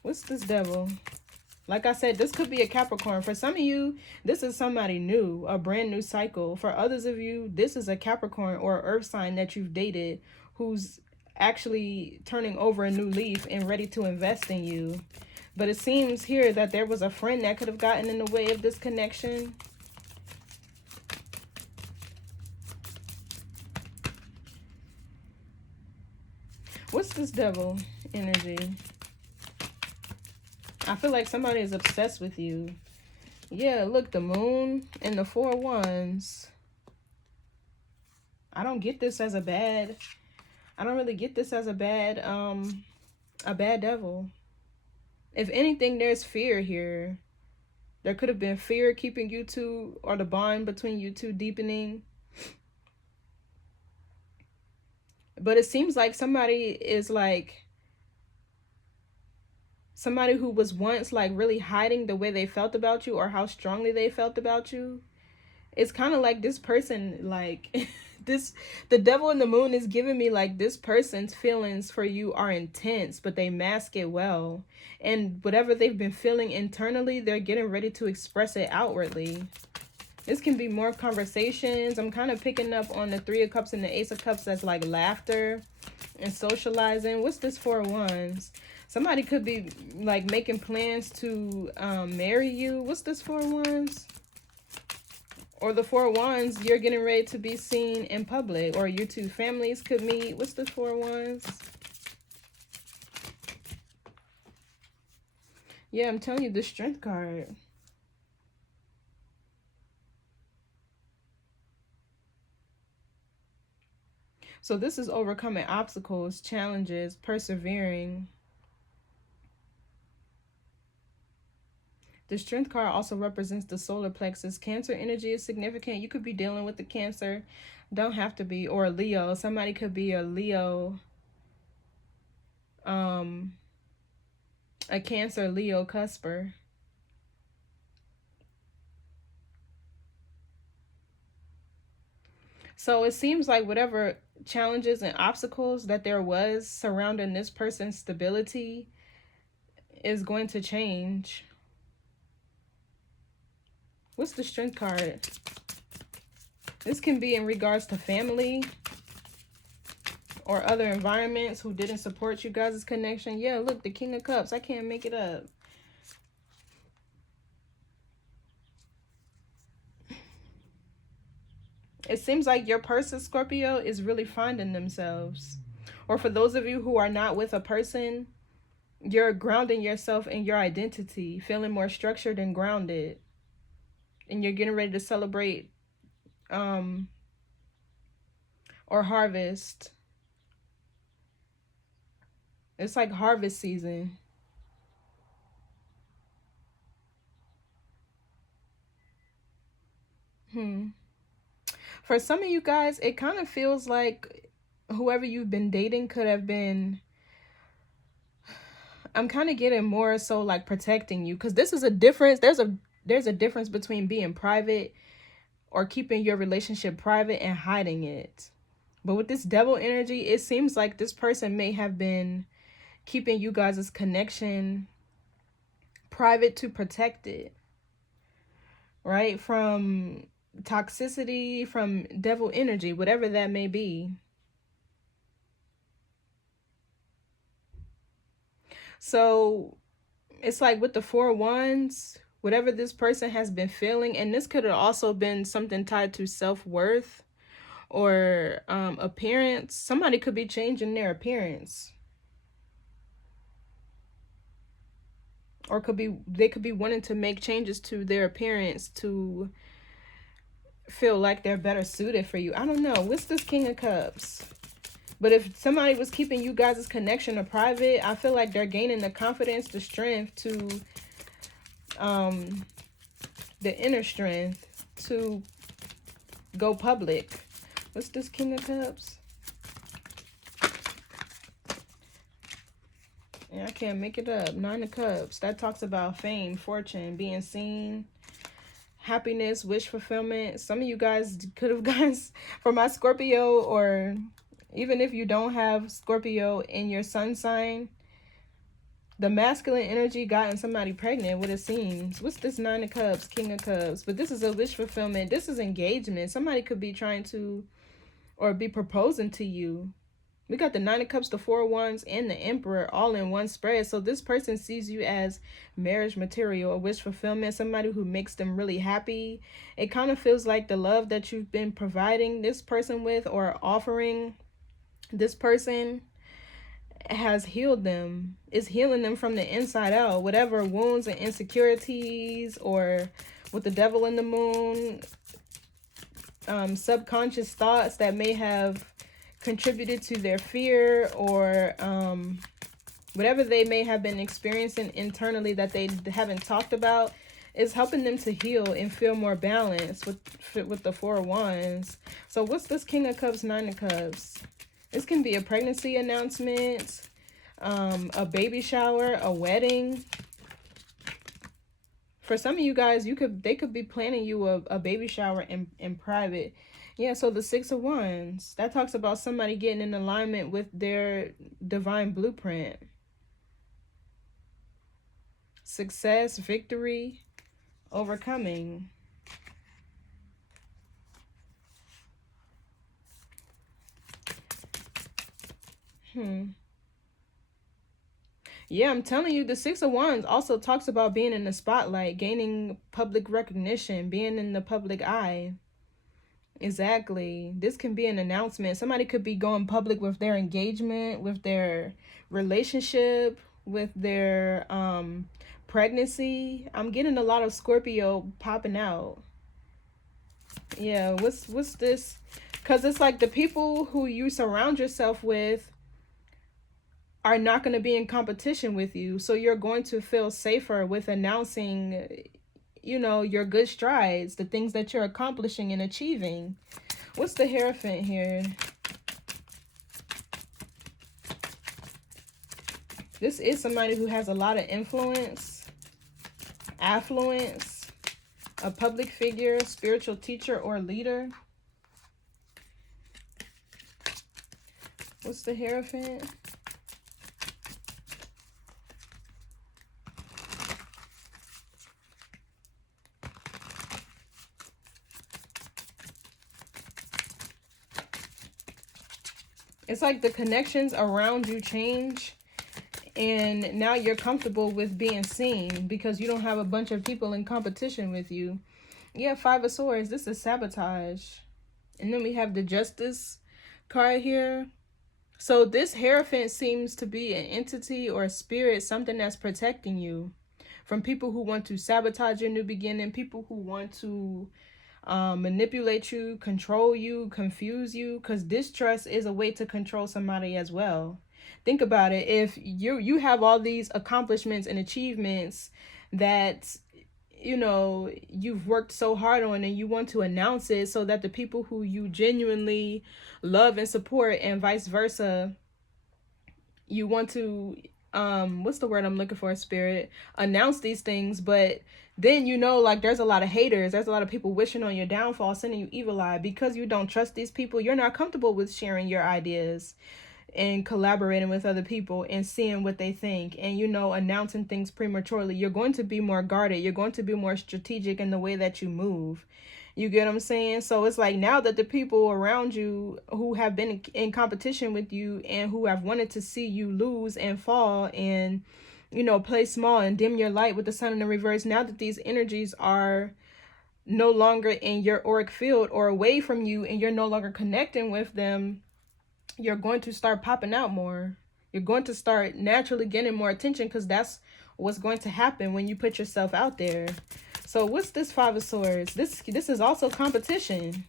What's this Devil? Like I said, this could be a Capricorn. For some of you, this is somebody new, a brand new cycle. For others of you, this is a Capricorn or Earth sign that you've dated who's actually turning over a new leaf and ready to invest in you. But it seems here that there was a friend that could have gotten in the way of this connection. What's this Devil energy? I feel like somebody is obsessed with you. Yeah, look, the Moon and the Four of Wands. I don't get this as a bad... I don't really get this as a bad devil. If anything, there's fear here. There could have been fear keeping you two, or the bond between you two deepening. But it seems like somebody is like, somebody who was once like really hiding the way they felt about you or how strongly they felt about you. It's kind of like this person, like the Devil and the Moon is giving me like this person's feelings for you are intense, but they mask it well. And whatever they've been feeling internally, they're getting ready to express it outwardly. This can be more conversations. I'm kind of picking up on the Three of Cups and the Ace of Cups as like laughter and socializing. What's this Four of Wands? Somebody could be like making plans to marry you. What's this Four of Wands? Or the Four of Wands, you're getting ready to be seen in public, or your two families could meet. What's the Four of Wands? Yeah, I'm telling you, the Strength card. So this is overcoming obstacles, challenges, persevering. The Strength card also represents the solar plexus. Cancer energy is significant. You could be dealing with the Cancer. Don't have to be. Or a Leo. Somebody could be a Leo. A Cancer Leo cusper. So it seems like whatever challenges and obstacles that there was surrounding this person's stability is going to change. What's the Strength card? This can be in regards to family or other environments who didn't support you guys' connection. Yeah, look, the King of Cups. I can't make it up. It seems like your person, Scorpio, is really finding themselves. Or for those of you who are not with a person, you're grounding yourself in your identity, feeling more structured and grounded. And you're getting ready to celebrate or harvest. It's like harvest season. For some of you guys, it kind of feels like whoever you've been dating could have been, I'm kind of getting more so like protecting you, because this is a difference. There's a difference between being private or keeping your relationship private and hiding it. But with this Devil energy, it seems like this person may have been keeping you guys' connection private to protect it, right? From toxicity, from devil energy, whatever that may be. So it's like with the Four of Wands, whatever this person has been feeling, and this could have also been something tied to self-worth or appearance. Somebody could be changing their appearance, or they could be wanting to make changes to their appearance to feel like they're better suited for you. I don't know. What's this King of Cups? But if somebody was keeping you guys' connection a private, I feel like they're gaining the confidence, the strength to the inner strength to go public. What's this King of Cups? Yeah, I can't make it up. Nine of Cups. That talks about fame, fortune, being seen, happiness, wish fulfillment. Some of you guys could have gotten, for my Scorpio, or even if you don't have Scorpio in your sun sign, the masculine energy gotten somebody pregnant, what it seems. What's this Nine of Cups, King of Cups? But this is a wish fulfillment. This is engagement. Somebody could be trying to, or be proposing to you. We got the Nine of Cups, the Four of Wands, and the Emperor all in one spread. So this person sees you as marriage material, a wish fulfillment, somebody who makes them really happy. It kind of feels like the love that you've been providing this person with or offering this person has healed them. It's healing them from the inside out. Whatever wounds and insecurities, or with the Devil in the Moon, subconscious thoughts that may have contributed to their fear, or whatever they may have been experiencing internally that they haven't talked about, is helping them to heal and feel more balanced with the Four of Wands. So what's this King of Cups, Nine of Cups? This can be a pregnancy announcement, a baby shower, a wedding. For some of you guys, they could be planning you a baby shower in private. Yeah, so the Six of Wands, that talks about somebody getting in alignment with their divine blueprint. Success, victory, overcoming. Yeah, I'm telling you, the Six of Wands also talks about being in the spotlight, gaining public recognition, being in the public eye. Exactly. This can be an announcement. Somebody could be going public with their engagement, with their relationship, with their pregnancy. I'm getting a lot of Scorpio popping out. Yeah, what's this? Cuz it's like the people who you surround yourself with are not going to be in competition with you. So you're going to feel safer with announcing, you know, your good strides, the things that you're accomplishing and achieving. What's the Hierophant here? This is somebody who has a lot of influence, affluence, a public figure, spiritual teacher, or leader. What's the Hierophant? It's like the connections around you change, and now you're comfortable with being seen because you don't have a bunch of people in competition with you. Yeah, Five of Swords. This is sabotage. And then we have the Justice card here. So this Hierophant seems to be an entity or a spirit, something that's protecting you from people who want to sabotage your new beginning, people who want to manipulate you, control you, confuse you, because distrust is a way to control somebody as well. Think about it. If you have all these accomplishments and achievements that, you know, you've worked so hard on, and you want to announce it so that the people who you genuinely love and support and vice versa, you want to what's the word I'm looking for, spirit, announce these things, but then, you know, like there's a lot of haters, there's a lot of people wishing on your downfall, sending you evil eye because you don't trust these people. You're not comfortable with sharing your ideas and collaborating with other people and seeing what they think, and, you know, announcing things prematurely. You're going to be more guarded, you're going to be more strategic in the way that you move. You get what I'm saying? So it's like now that the people around you who have been in competition with you and who have wanted to see you lose and fall and, you know, play small and dim your light with the Sun in the reverse, now that these energies are no longer in your auric field or away from you and you're no longer connecting with them, you're going to start popping out more. You're going to start naturally getting more attention because that's what's going to happen when you put yourself out there. So what's this Five of Swords? This is also competition.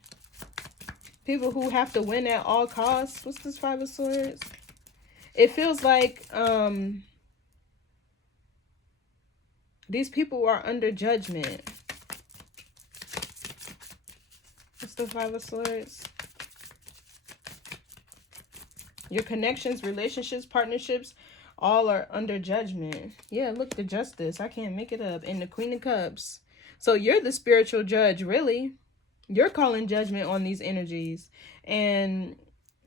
People who have to win at all costs. What's this Five of Swords? It feels like these people are under judgment. What's the Five of Swords? Your connections, relationships, partnerships, all are under judgment. Yeah, look, the Justice. I can't make it up. And the Queen of Cups. So you're the spiritual judge, really. You're calling judgment on these energies. And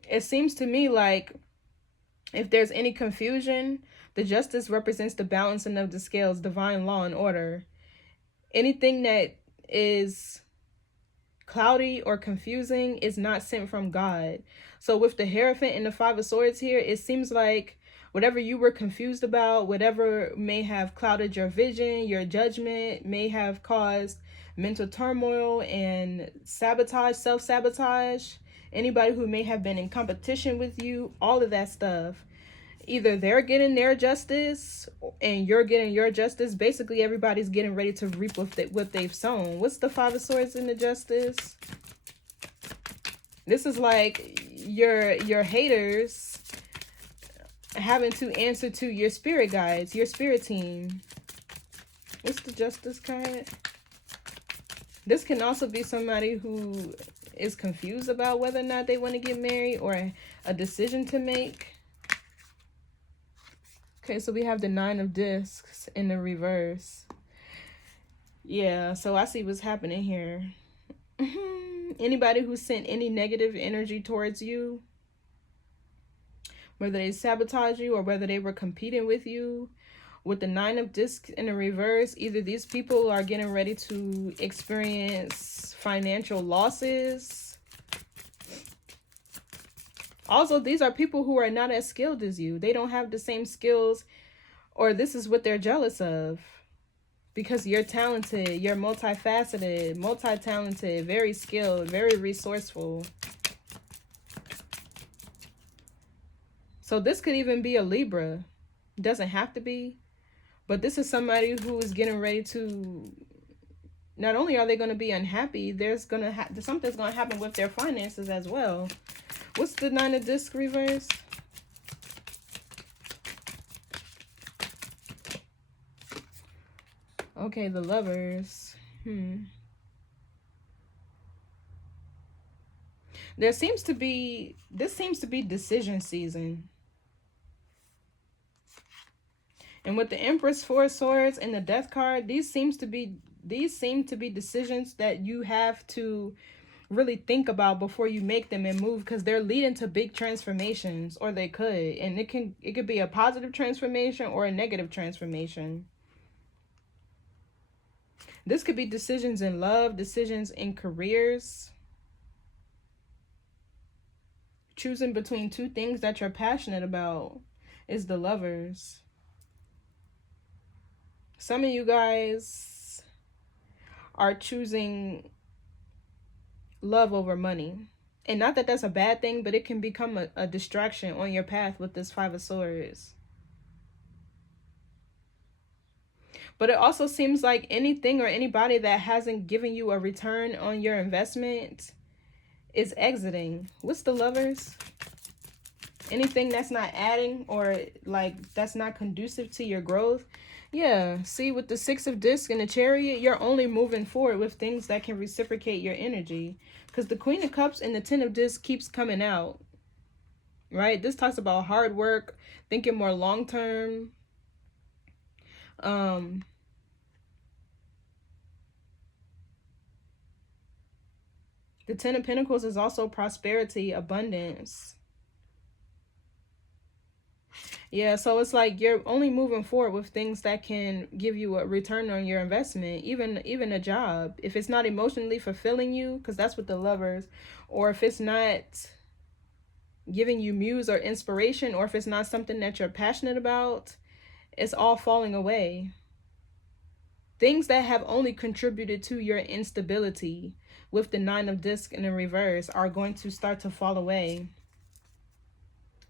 it seems to me like if there's any confusion, the Justice represents the balancing of the scales, divine law and order. Anything that is cloudy or confusing is not sent from God. So with the Hierophant and the Five of Swords here, it seems like whatever you were confused about, whatever may have clouded your vision, your judgment, may have caused mental turmoil and sabotage, self-sabotage, anybody who may have been in competition with you, all of that stuff. Either they're getting their justice and you're getting your justice. Basically, everybody's getting ready to reap what they've sown. What's the Five of Swords in the Justice? This is like your haters having to answer to your spirit guides, your spirit team. What's the Justice card? This can also be somebody who is confused about whether or not they want to get married or a decision to make. Okay, so we have the Nine of Discs in the reverse. Yeah, so I see what's happening here. Anybody who sent any negative energy towards you, whether they sabotage you or whether they were competing with you, with the Nine of Discs in the reverse, either these people are getting ready to experience financial losses. Also, these are people who are not as skilled as you. They don't have the same skills, or this is what they're jealous of. Because you're talented, you're multifaceted, multi-talented, very skilled, very resourceful. So this could even be a Libra. It doesn't have to be. But this is somebody who is getting ready to, not only are they going to be unhappy, something's going to happen with their finances as well. What's the Nine of Discs reverse? Okay, the Lovers. This seems to be decision season. And with the Empress, Four of Swords, and the Death card, these seem to be decisions that you have to really think about before you make them and move, because they're leading to big transformations, or they could. And it could be a positive transformation or a negative transformation. This could be decisions in love, decisions in careers. Choosing between two things that you're passionate about is the Lovers. Some of you guys are choosing love over money. And not that that's a bad thing, but it can become a distraction on your path with this Five of Swords. But it also seems like anything or anybody that hasn't given you a return on your investment is exiting. What's the Lovers? Anything that's not adding, or like that's not conducive to your growth. Yeah, see, with the Six of Discs and the Chariot, you're only moving forward with things that can reciprocate your energy. Because the Queen of Cups and the Ten of Discs keeps coming out. Right? This talks about hard work, thinking more long term. The Ten of Pentacles is also prosperity, abundance. Yeah, so it's like you're only moving forward with things that can give you a return on your investment, even a job. If it's not emotionally fulfilling you, because that's what the Lovers, or if it's not giving you muse or inspiration, or if it's not something that you're passionate about, it's all falling away. Things that have only contributed to your instability with the Nine of Discs in the reverse are going to start to fall away.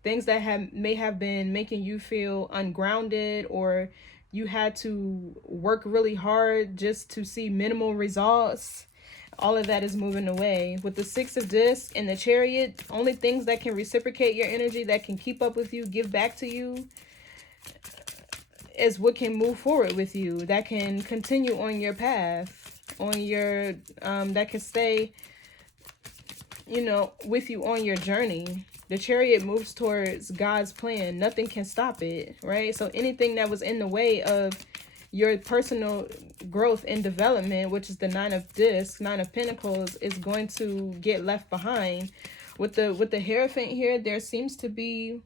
Things that may have been making you feel ungrounded, or you had to work really hard just to see minimal results, all of that is moving away. With the Six of Discs and the Chariot, only things that can reciprocate your energy, that can keep up with you, give back to you, is what can move forward with you, that can continue on your path, on your that can stay, with you on your journey. The Chariot moves towards God's plan. Nothing can stop it, right? So anything that was in the way of your personal growth and development, which is the Nine of Discs, Nine of Pentacles, is going to get left behind. With the Hierophant here, there seems to be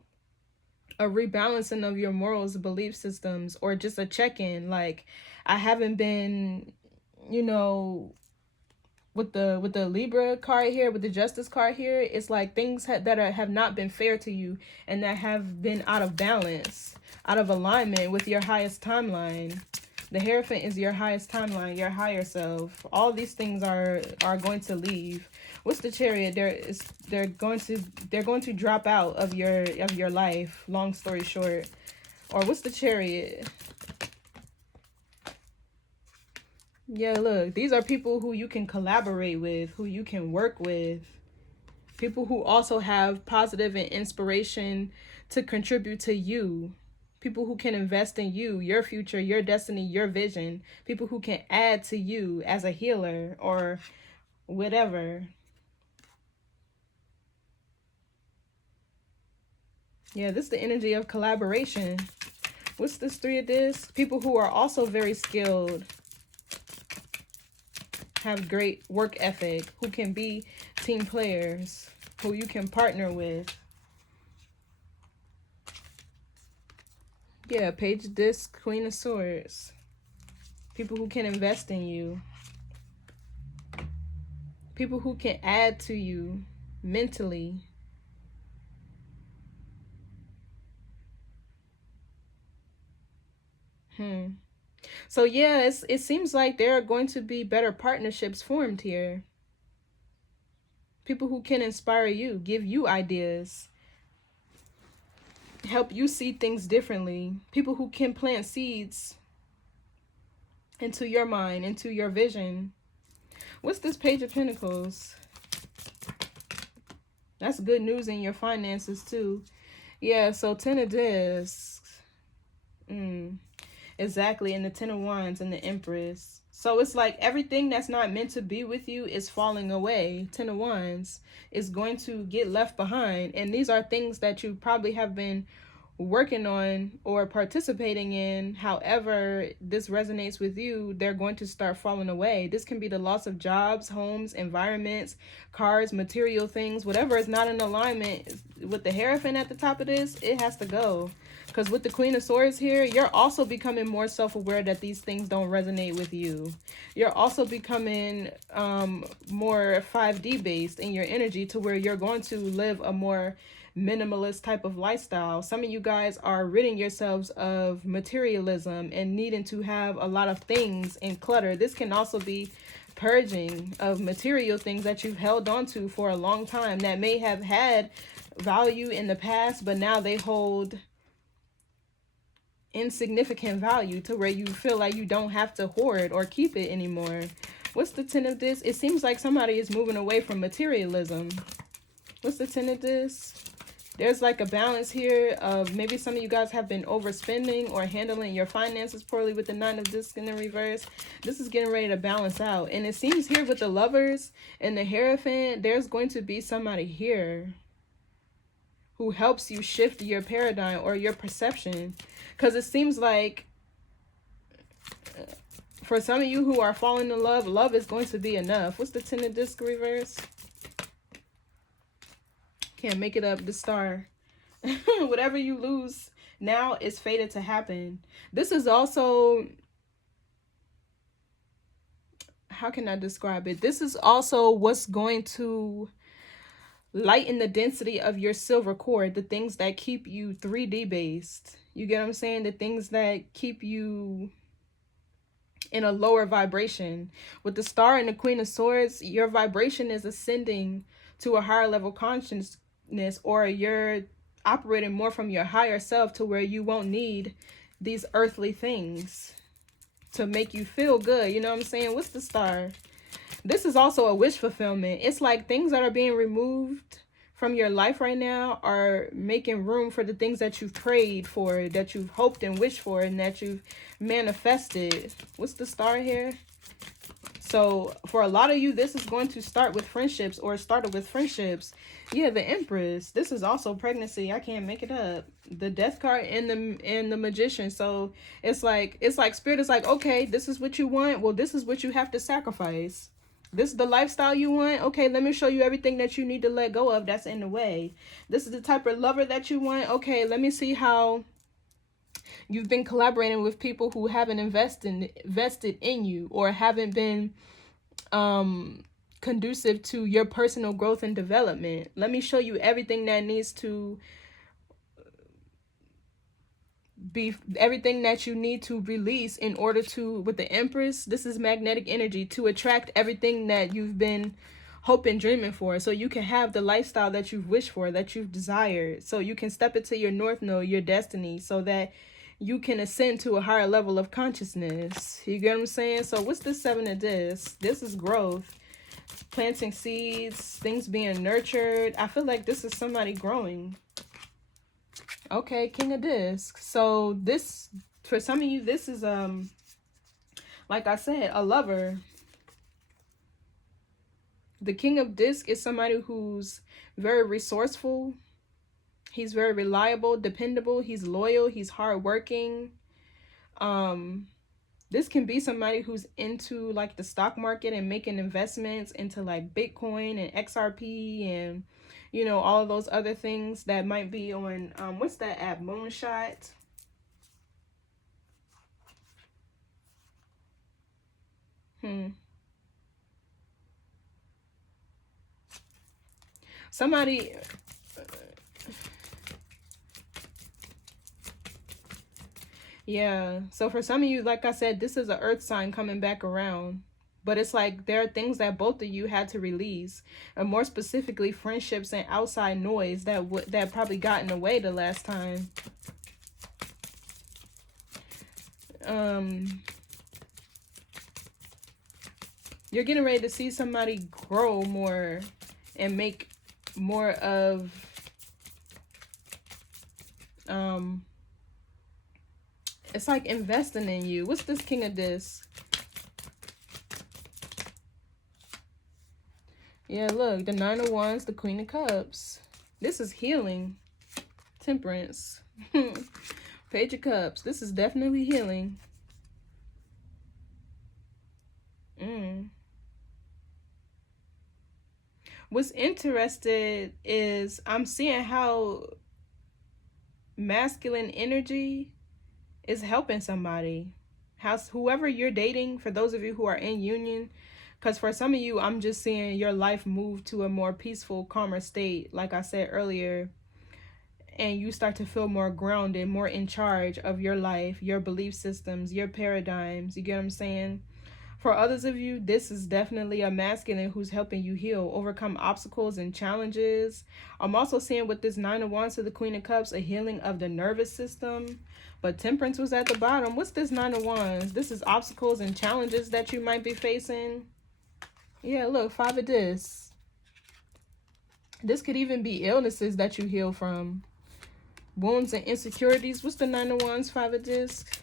a rebalancing of your morals, belief systems, or just a check-in. Like, I haven't been, with the Libra card here, with the Justice card here, it's like things that have not been fair to you, and that have been out of balance, out of alignment with your highest timeline. The Hierophant is your highest timeline, your higher self. All these things are going to leave. What's the Chariot? They're going to drop out of your life. Long story short. Or what's the Chariot? Yeah, look, these are people who you can collaborate with, who you can work with. People who also have positive and inspiration to contribute to you. People who can invest in you, your future, your destiny, your vision. People who can add to you as a healer or whatever. Yeah, this is the energy of collaboration. What's this Three of Discs? People who are also very skilled, have great work ethic, who can be team players, who you can partner with. Yeah, Page of Discs, Queen of Swords. People who can invest in you. People who can add to you mentally. So yeah, it seems like there are going to be better partnerships formed here. People who can inspire you, give you ideas, help you see things differently. People who can plant seeds into your mind, into your vision. What's this Page of Pentacles? That's good news in your finances too. Yeah, so Ten of Discs. Exactly, and the Ten of Wands and the Empress. So it's like everything that's not meant to be with you is falling away. Ten of Wands is going to get left behind. And these are things that you probably have been working on or participating in. However this resonates with you, they're going to start falling away. This can be the loss of jobs, homes, environments, cars, material things. Whatever is not in alignment with the Hierophant at the top of this, it has to go. Because with the Queen of Swords here, you're also becoming more self-aware that these things don't resonate with you. You're also becoming more 5D based in your energy, to where you're going to live a more minimalist type of lifestyle. Some of you guys are ridding yourselves of materialism and needing to have a lot of things and clutter. This can also be purging of material things that you've held on to for a long time that may have had value in the past, but now they hold insignificant value, to where you feel like you don't have to hoard or keep it anymore. What's the Ten of this? It seems like somebody is moving away from materialism. What's the Ten of this? There's like a balance here of maybe some of you guys have been overspending or handling your finances poorly with the Nine of Discs in the reverse. This is getting ready to balance out. And it seems here with the Lovers and the Hierophant, there's going to be somebody here who helps you shift your paradigm or your perception. Because it seems like for some of you who are falling in love, love is going to be enough. What's the Ten of Disc reverse? Can't make it up. The Star. Whatever you lose now is fated to happen. This is also, how can I describe it? This is also what's going to lighten the density of your silver cord, the things that keep you 3D based. You get what I'm saying? The things that keep you in a lower vibration. With the Star and the Queen of Swords, your vibration is ascending to a higher level consciousness, or you're operating more from your higher self, to where you won't need these earthly things to make you feel good. You know what I'm saying? What's the Star? This is also a wish fulfillment. It's like things that are being removed from your life right now are making room for the things that you've prayed for, that you've hoped and wished for, and that you've manifested. What's the Star here? So for a lot of you, this is going to start with friendships, or started with friendships. Yeah, the Empress. This is also pregnancy. I can't make it up. The Death card and the Magician. So it's like Spirit is like, okay, this is what you want. Well, this is what you have to sacrifice. This is the lifestyle you want. Okay, let me show you everything that you need to let go of that's in the way. This is the type of lover that you want. Okay, let me see how you've been collaborating with people who haven't invested in you, or haven't been conducive to your personal growth and development. Let me show you everything that needs to be, everything that you need to release in order to, with the Empress, this is magnetic energy, to attract everything that you've been hoping, dreaming for, so you can have the lifestyle that you've wished for, that you've desired, so you can step into your North Node, your destiny, so that you can ascend to a higher level of consciousness. You get what I'm saying? So what's this Seven of Discs? This is growth, planting seeds, things being nurtured. I feel like this is somebody growing. Okay, King of Discs. So this, for some of you, this is like I said, a lover. The King of Discs is somebody who's very resourceful. He's very reliable, dependable. He's loyal. He's hardworking. This can be somebody who's into like the stock market and making investments into like Bitcoin and XRP and, you know, all of those other things that might be on, what's that app? Moonshot. Somebody, Yeah. So for some of you, like I said, this is an earth sign coming back around. But it's like there are things that both of you had to release, and more specifically, friendships and outside noise that probably got in the way the last time. You're getting ready to see somebody grow more and make more of it's like investing in you. What's this King of Discs? Yeah, look, the Nine of Wands, the Queen of Cups. This is healing. Temperance. Page of Cups. This is definitely healing. What's interested is I'm seeing how masculine energy is helping somebody. Whoever you're dating, for those of you who are in union, because for some of you, I'm just seeing your life move to a more peaceful, calmer state, like I said earlier, and you start to feel more grounded, more in charge of your life, your belief systems, your paradigms. You get what I'm saying? For others of you, this is definitely a masculine who's helping you heal, overcome obstacles and challenges. I'm also seeing with this Nine of Wands to the Queen of Cups, a healing of the nervous system. But Temperance was at the bottom. What's this Nine of Wands? This is obstacles and challenges that you might be facing. Yeah, look, Five of Discs. This could even be illnesses that you heal from. Wounds and insecurities. What's the Nine of Wands, Five of Discs?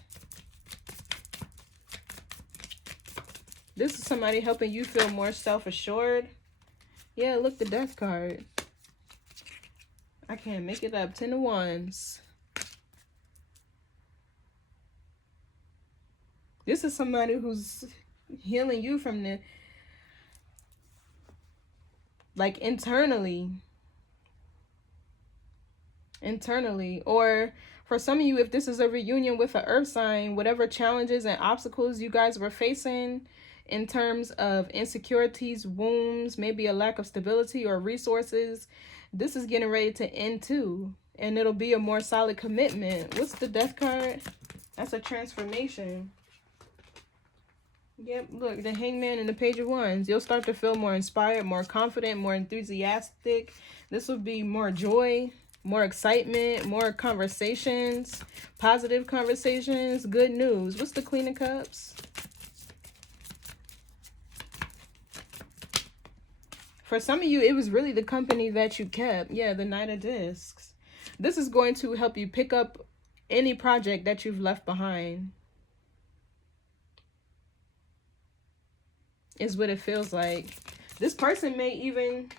This is somebody helping you feel more self-assured. Yeah, look, the Death card. I can't make it up. 10 of Wands. This is somebody who's healing you from the, like, internally. Or for some of you, if this is a reunion with an earth sign, whatever challenges and obstacles you guys were facing in terms of insecurities, wounds, maybe a lack of stability or resources, this is getting ready to end too. And it'll be a more solid commitment. What's the Death card? That's a transformation. Yep, look, the Hangman and the Page of Wands. You'll start to feel more inspired, more confident, more enthusiastic. This will be more joy, more excitement, more conversations, positive conversations, good news. What's the Queen of Cups? For some of you, it was really the company that you kept. Yeah, the Knight of Discs. This is going to help you pick up any project that you've left behind. Is what it feels like. This person may even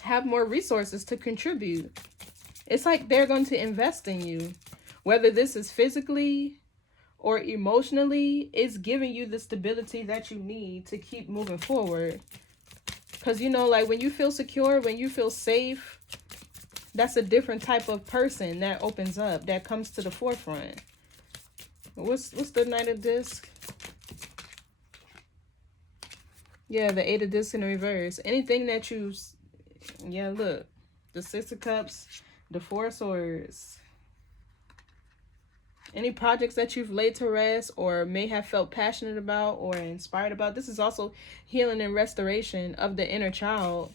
have more resources to contribute. It's like they're going to invest in you. Whether this is physically or emotionally, it's giving you the stability that you need to keep moving forward. Because, you know, like when you feel secure, when you feel safe, that's a different type of person that opens up, that comes to the forefront. What's the Knight of Discs? Yeah, the Eight of Discs in reverse. Anything that you... Yeah, look. The Six of Cups, the Four of Swords. Any projects that you've laid to rest or may have felt passionate about or inspired about. This is also healing and restoration of the inner child.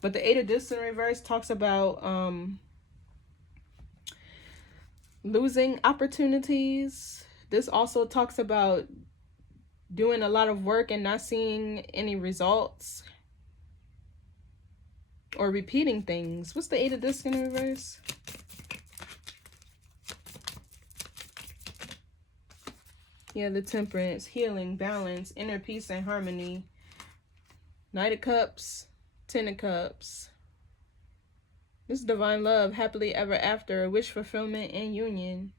But the Eight of Discs in reverse talks about losing opportunities. This also talks about doing a lot of work and not seeing any results. Or repeating things. What's the Eight of Discs in reverse? Yeah, the Temperance, healing, balance, inner peace and harmony. Knight of Cups, Ten of Cups. This is divine love, happily ever after, wish fulfillment and union.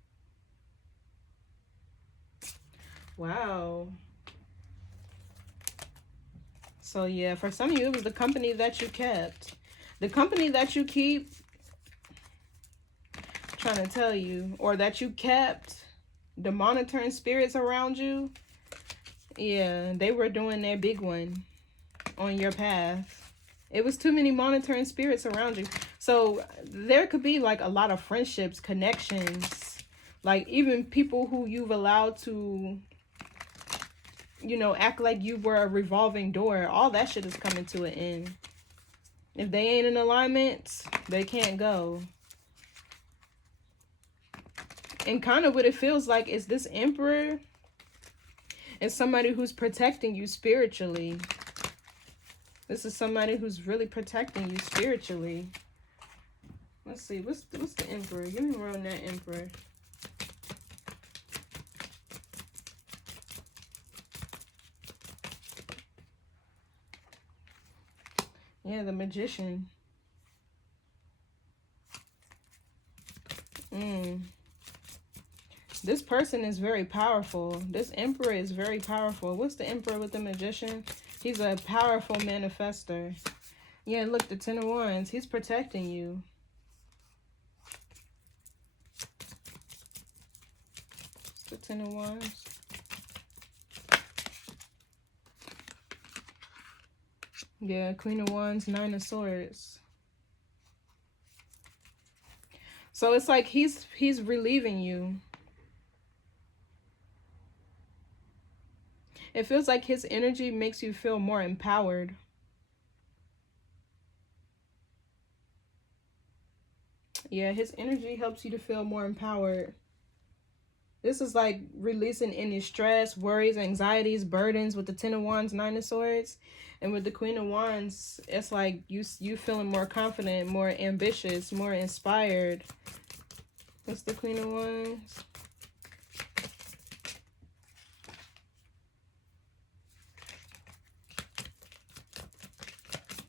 Wow. So yeah, for some of you, it was the company that you kept. The company that you keep, I'm trying to tell you, or that you kept, the monitoring spirits around you, yeah, they were doing their big one on your path. It was too many monitoring spirits around you. So there could be like a lot of friendships, connections, Like, even people who you've allowed to, you know, act like you were a revolving door, all that shit is coming to an end. If they ain't in alignment, they can't go. And kind of what it feels like is this Emperor is somebody who's protecting you spiritually. This is somebody who's really protecting you spiritually. Let's see, what's the Emperor? Give me more on that Emperor. Yeah, the Magician. This person is very powerful. This Emperor is very powerful. What's the Emperor with the Magician? He's a powerful manifester. Yeah, look, the Ten of Wands. He's protecting you. It's the Ten of Wands. Yeah, Queen of Wands, Nine of Swords. So it's like he's relieving you. It feels like his energy makes you feel more empowered. Yeah, his energy helps you to feel more empowered. This is like releasing any stress, worries, anxieties, burdens with the Ten of Wands, Nine of Swords. And with the Queen of Wands, it's like you feeling more confident, more ambitious, more inspired. What's the Queen of Wands?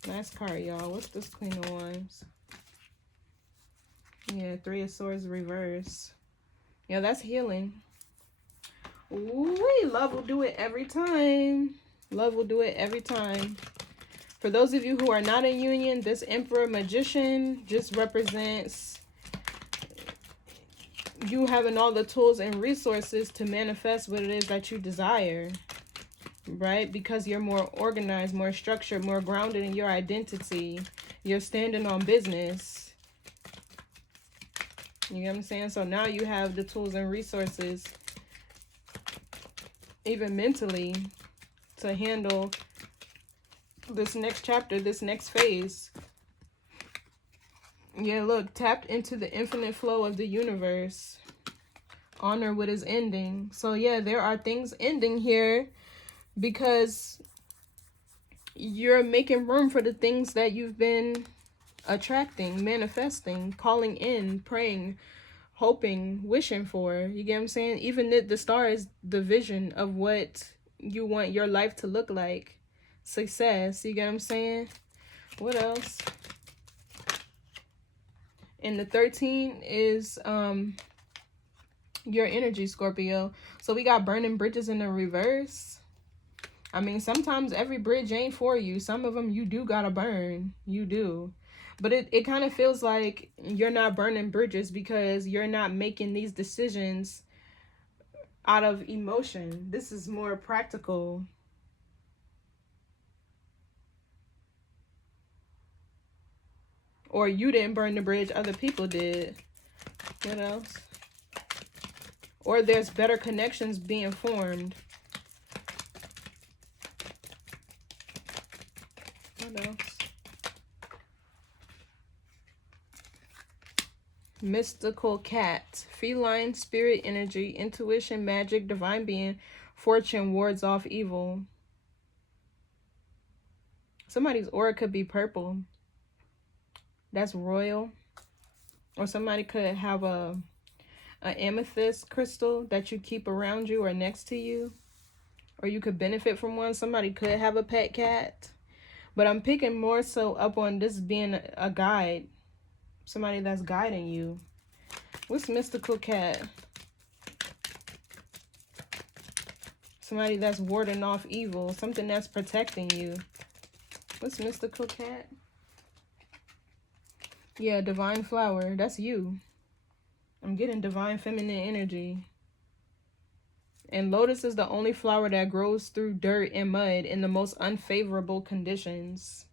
Nice card, y'all. What's this Queen of Wands? Yeah, Three of Swords reverse. Yeah, that's healing. Ooh, love will do it every time. Love will do it every time. For those of you who are not in union, this Emperor Magician just represents you having all the tools and resources to manifest what it is that you desire. Right? Because you're more organized, more structured, more grounded in your identity. You're standing on business. You know what I'm saying? So now you have the tools and resources, even mentally, to handle this next chapter, this next phase. Yeah, look, tapped into the infinite flow of the universe. Honor what is ending. So yeah, there are things ending here because you're making room for the things that you've been attracting, manifesting, calling in, praying, hoping, wishing for. You get what I'm saying? Even the star is the vision of what you want your life to look like. Success. You get what I'm saying? What else? And the 13 is your energy, Scorpio. So we got burning bridges in the reverse. I mean, sometimes every bridge ain't for you. Some of them you do gotta burn. You do. But it kind of feels like you're not burning bridges because you're not making these decisions out of emotion. This is more practical. Or you didn't burn the bridge, other people did. What else? Or there's better connections being formed. What else? Mystical cat. Feline, spirit, energy, intuition, magic, divine being, fortune wards off evil. Somebody's aura could be purple. That's royal. Or somebody could have an amethyst crystal that you keep around you or next to you. Or you could benefit from one. Somebody could have a pet cat. But I'm picking more so up on this being a guide. Somebody that's guiding you. What's mystical cat? Somebody that's warding off evil. Something that's protecting you. What's mystical cat? Yeah, divine flower. That's you. I'm getting divine feminine energy. And lotus is the only flower that grows through dirt and mud in the most unfavorable conditions.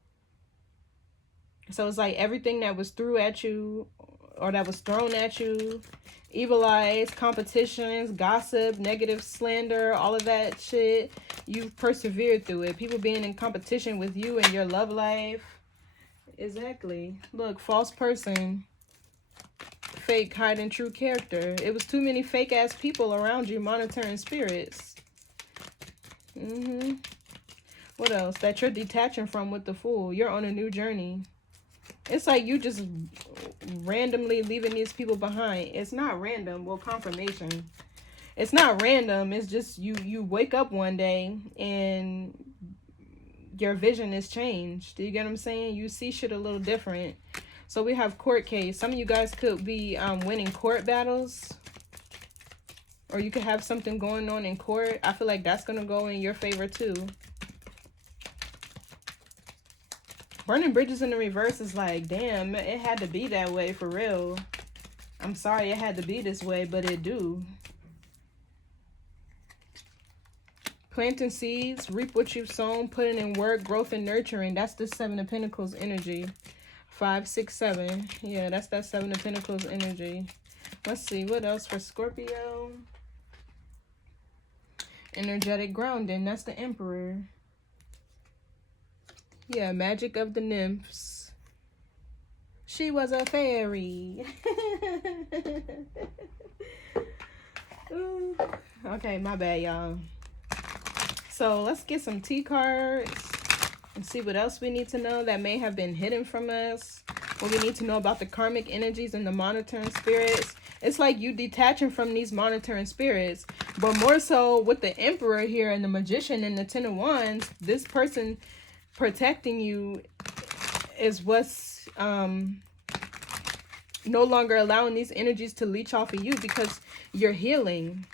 So it's like everything that was threw at you or that was thrown at you evil eyes, competitions, gossip, negative slander, all of that shit. You've persevered through it. People being in competition with you and your love life. Exactly. Look, false person. Fake, hiding true character. It was too many fake ass people around you monitoring spirits. What else? That you're detaching from with the Fool. You're on a new journey. It's like you just randomly leaving these people behind. It's not random. Well, confirmation. It's not random. It's just you wake up one day and your vision is changed. Do you get what I'm saying? You see shit a little different. So we have court case. Some of you guys could be winning court battles. Or you could have something going on in court. I feel like that's going to go in your favor too. Burning bridges in the reverse is like, damn, it had to be that way for real. I'm sorry it had to be this way, but it do. Planting seeds, reap what you've sown, putting in work, growth and nurturing. That's the Seven of Pentacles energy. 5, 6, 7. Yeah, that's that Seven of Pentacles energy. Let's see, what else for Scorpio? Energetic grounding. That's the Emperor. Yeah, magic of the nymphs. She was a fairy. Okay, my bad, y'all. So let's get some T cards and see what else we need to know that may have been hidden from us. What we need to know about the karmic energies and the monitoring spirits. It's like you detaching from these monitoring spirits. But more so with the Emperor here and the Magician and the Ten of Wands, this person protecting you is what's no longer allowing these energies to leech off of you because you're healing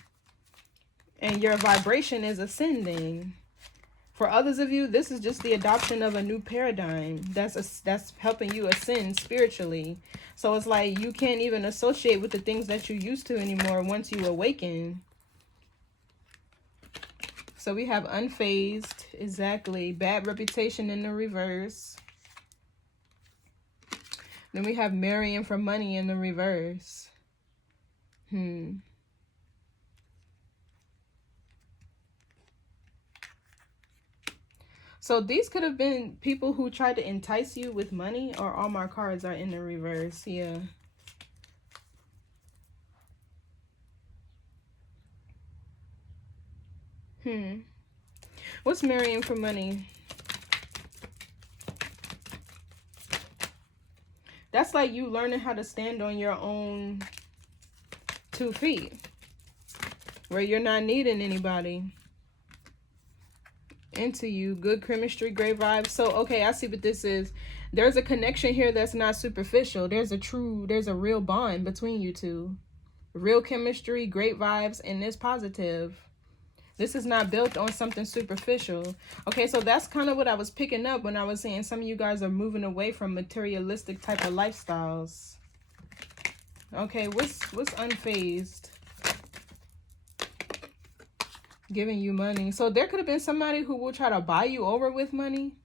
and your vibration is ascending. For others of you, this is just the adoption of a new paradigm that's helping you ascend spiritually. So it's like you can't even associate with the things that you used to anymore once you awaken. So we have unfazed, exactly. Bad reputation in the reverse. Then we have marrying for money in the reverse. So these could have been people who tried to entice you with money, or all my cards are in the reverse. Yeah. What's marrying for money? That's like you learning how to stand on your own 2 feet. Where you're not needing anybody into you. Good chemistry, great vibes. So, okay, I see what this is. There's a connection here that's not superficial. There's a real bond between you two. Real chemistry, great vibes, and it's positive. This is not built on something superficial. Okay, so that's kind of what I was picking up when I was saying some of you guys are moving away from materialistic type of lifestyles. Okay, what's unfazed? Giving you money. So there could have been somebody who will try to buy you over with money.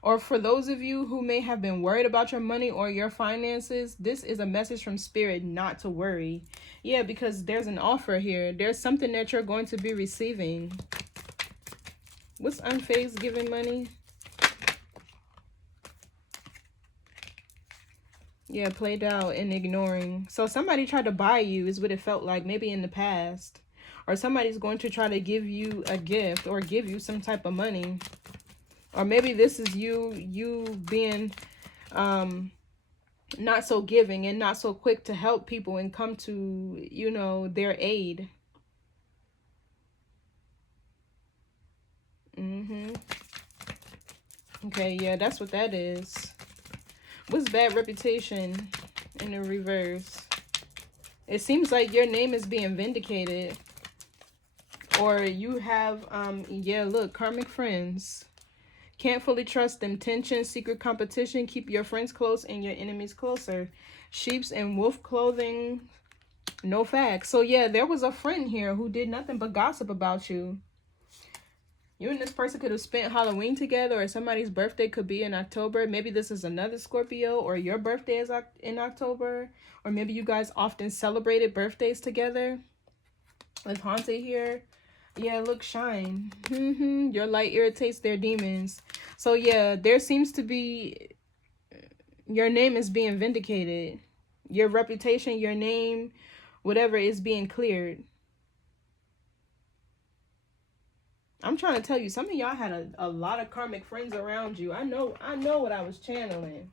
Or for those of you who may have been worried about your money or your finances, this is a message from Spirit not to worry. Yeah, because there's an offer here. There's something that you're going to be receiving. What's unfazed giving money? Yeah, played out and ignoring. So somebody tried to buy you is what it felt like, maybe in the past. Or somebody's going to try to give you a gift or give you some type of money. Or maybe this is you being not so giving and not so quick to help people and come to, you know, their aid. Okay, yeah, that's what that is. What's bad reputation in the reverse? It seems like your name is being vindicated. Or you have, yeah, look, karmic friends. Can't fully trust them. Tension, secret competition. Keep your friends close and your enemies closer. Sheep's and wolf clothing. No facts. So, yeah, there was a friend here who did nothing but gossip about you. You and this person could have spent Halloween together, or somebody's birthday could be in October. Maybe this is another Scorpio, or your birthday is in October. Or maybe you guys often celebrated birthdays together. With Haunted here. Yeah, look, shine. Your light irritates their demons. So yeah, there seems to be, your name is being vindicated. Your reputation, your name, whatever is being cleared. I'm trying to tell you, some of y'all had a lot of karmic friends around you. I know what I was channeling.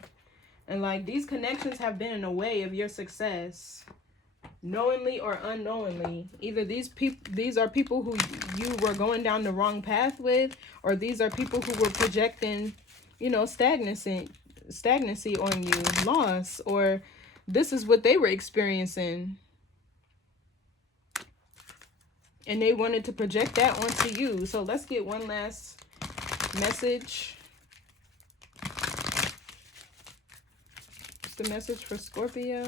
And like, these connections have been in the way of your success, knowingly or unknowingly. Either these are people who you were going down the wrong path with, or these are people who were projecting, you know, stagnancy on you, loss, or this is what they were experiencing. And they wanted to project that onto you. So let's get one last message. What's the message for Scorpio?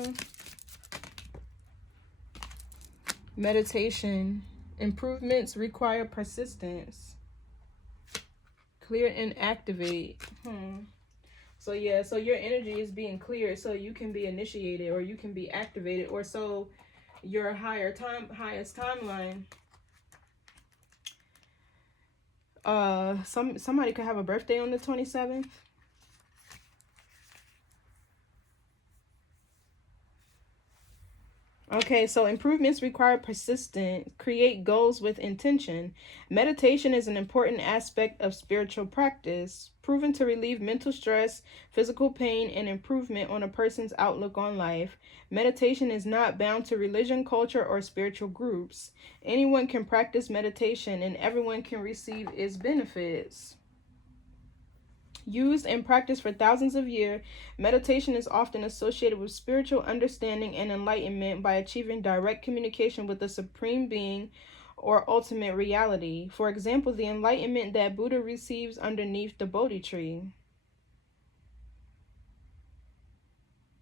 Meditation. Improvements require persistence. Clear and activate. So yeah, so your energy is being cleared so you can be initiated, or you can be activated, or so your highest timeline. Somebody could have a birthday on the 27th. Okay, so improvements require persistence. Create goals with intention. Meditation is an important aspect of spiritual practice, proven to relieve mental stress, physical pain, and improvement on a person's outlook on life. Meditation is not bound to religion, culture, or spiritual groups. Anyone can practice meditation, and everyone can receive its benefits. Used and practiced for thousands of years, meditation is often associated with spiritual understanding and enlightenment by achieving direct communication with the Supreme Being or ultimate reality. For example, the enlightenment that Buddha receives underneath the Bodhi tree.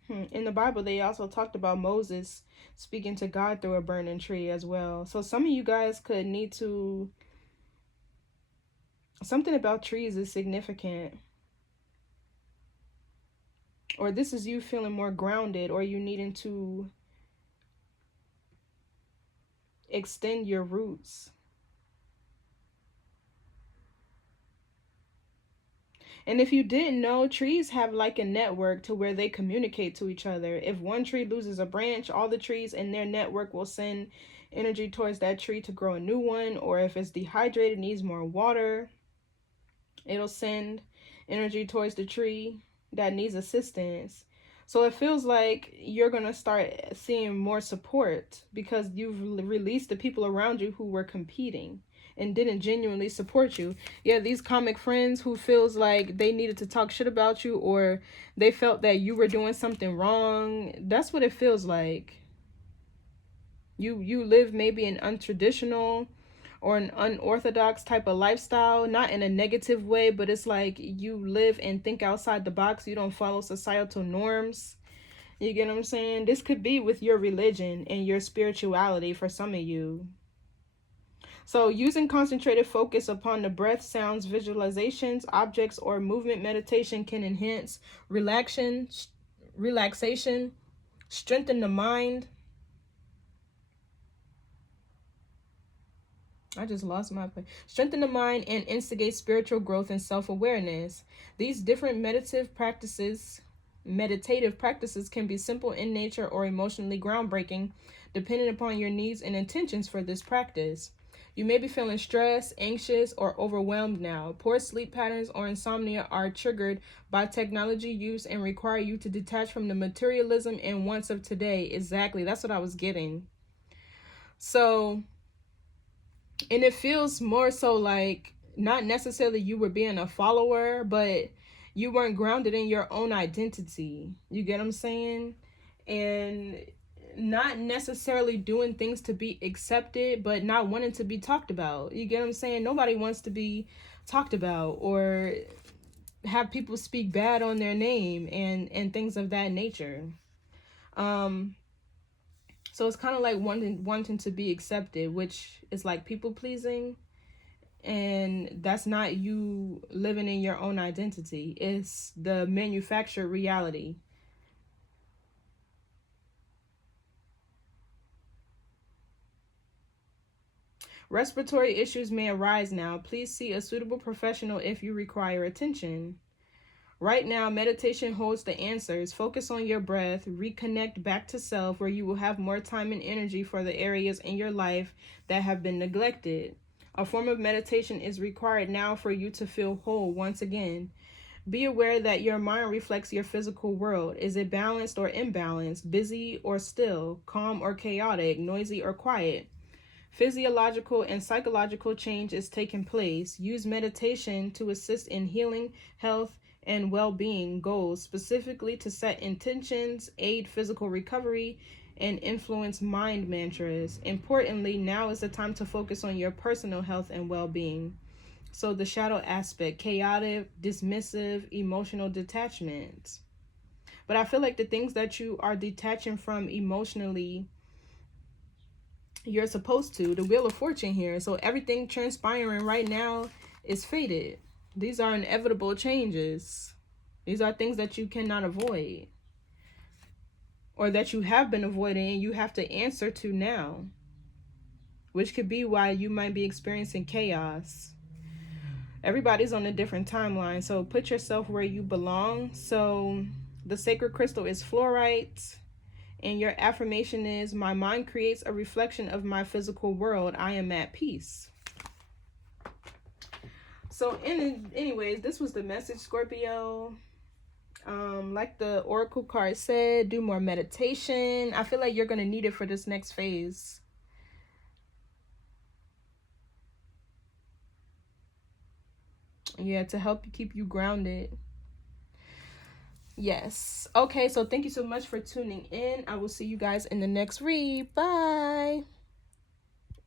In the Bible, they also talked about Moses speaking to God through a burning tree as well. So some of you guys could need to... Something about trees is significant. Or this is you feeling more grounded, or you needing to extend your roots. And if you didn't know, trees have like a network to where they communicate to each other. If one tree loses a branch, all the trees in their network will send energy towards that tree to grow a new one. Or if it's dehydrated, needs more water, it'll send energy towards the tree that needs assistance. So it feels like you're going to start seeing more support because you've released the people around you who were competing and didn't genuinely support you. Yeah, these comic friends who feels like they needed to talk shit about you, or they felt that you were doing something wrong. That's what it feels like. You live maybe an untraditional or an unorthodox type of lifestyle, not in a negative way, but it's like you live and think outside the box. You don't follow societal norms. You get what I'm saying? This could be with your religion and your spirituality for some of you. So using concentrated focus upon the breath, sounds, visualizations, objects, or movement meditation can enhance relaxation, strengthen the mind. I just lost my place. Strengthen the mind and instigate spiritual growth and self-awareness. These different meditative practices can be simple in nature or emotionally groundbreaking, depending upon your needs and intentions for this practice. You may be feeling stressed, anxious, or overwhelmed now. Poor sleep patterns or insomnia are triggered by technology use and require you to detach from the materialism and wants of today. Exactly. That's what I was getting. So... And it feels more so like not necessarily you were being a follower, but you weren't grounded in your own identity. You get what I'm saying? And not necessarily doing things to be accepted, but not wanting to be talked about. You get what I'm saying? Nobody wants to be talked about or have people speak bad on their name and things of that nature. So it's kind of like wanting to be accepted, which is like people pleasing. And that's not you living in your own identity. It's the manufactured reality. Respiratory issues may arise now. Please see a suitable professional if you require attention. Right now, meditation holds the answers. Focus on your breath. Reconnect back to self, where you will have more time and energy for the areas in your life that have been neglected. A form of meditation is required now for you to feel whole once again. Be aware that your mind reflects your physical world. Is it balanced or imbalanced, busy or still, calm or chaotic, noisy or quiet? Physiological and psychological change is taking place. Use meditation to assist in healing, health, and well-being goals, specifically to set intentions, aid physical recovery, and influence mind mantras. Importantly, now is the time to focus on your personal health and well-being. So the shadow aspect, chaotic, dismissive, emotional detachment. But I feel like the things that you are detaching from emotionally, you're supposed to. The Wheel of Fortune here. So everything transpiring right now is fated. These are inevitable changes. These are things that you cannot avoid, or that you have been avoiding and you have to answer to now, which could be why you might be experiencing chaos. Everybody's on a different timeline, so put yourself where you belong. So the sacred crystal is fluorite, and your affirmation is, my mind creates a reflection of my physical world. I am at peace. So anyways, this was the message, Scorpio. Like the oracle card said, do more meditation. I feel like you're going to need it for this next phase. Yeah, to help you keep you grounded. Yes. Okay, so thank you so much for tuning in. I will see you guys in the next read. Bye.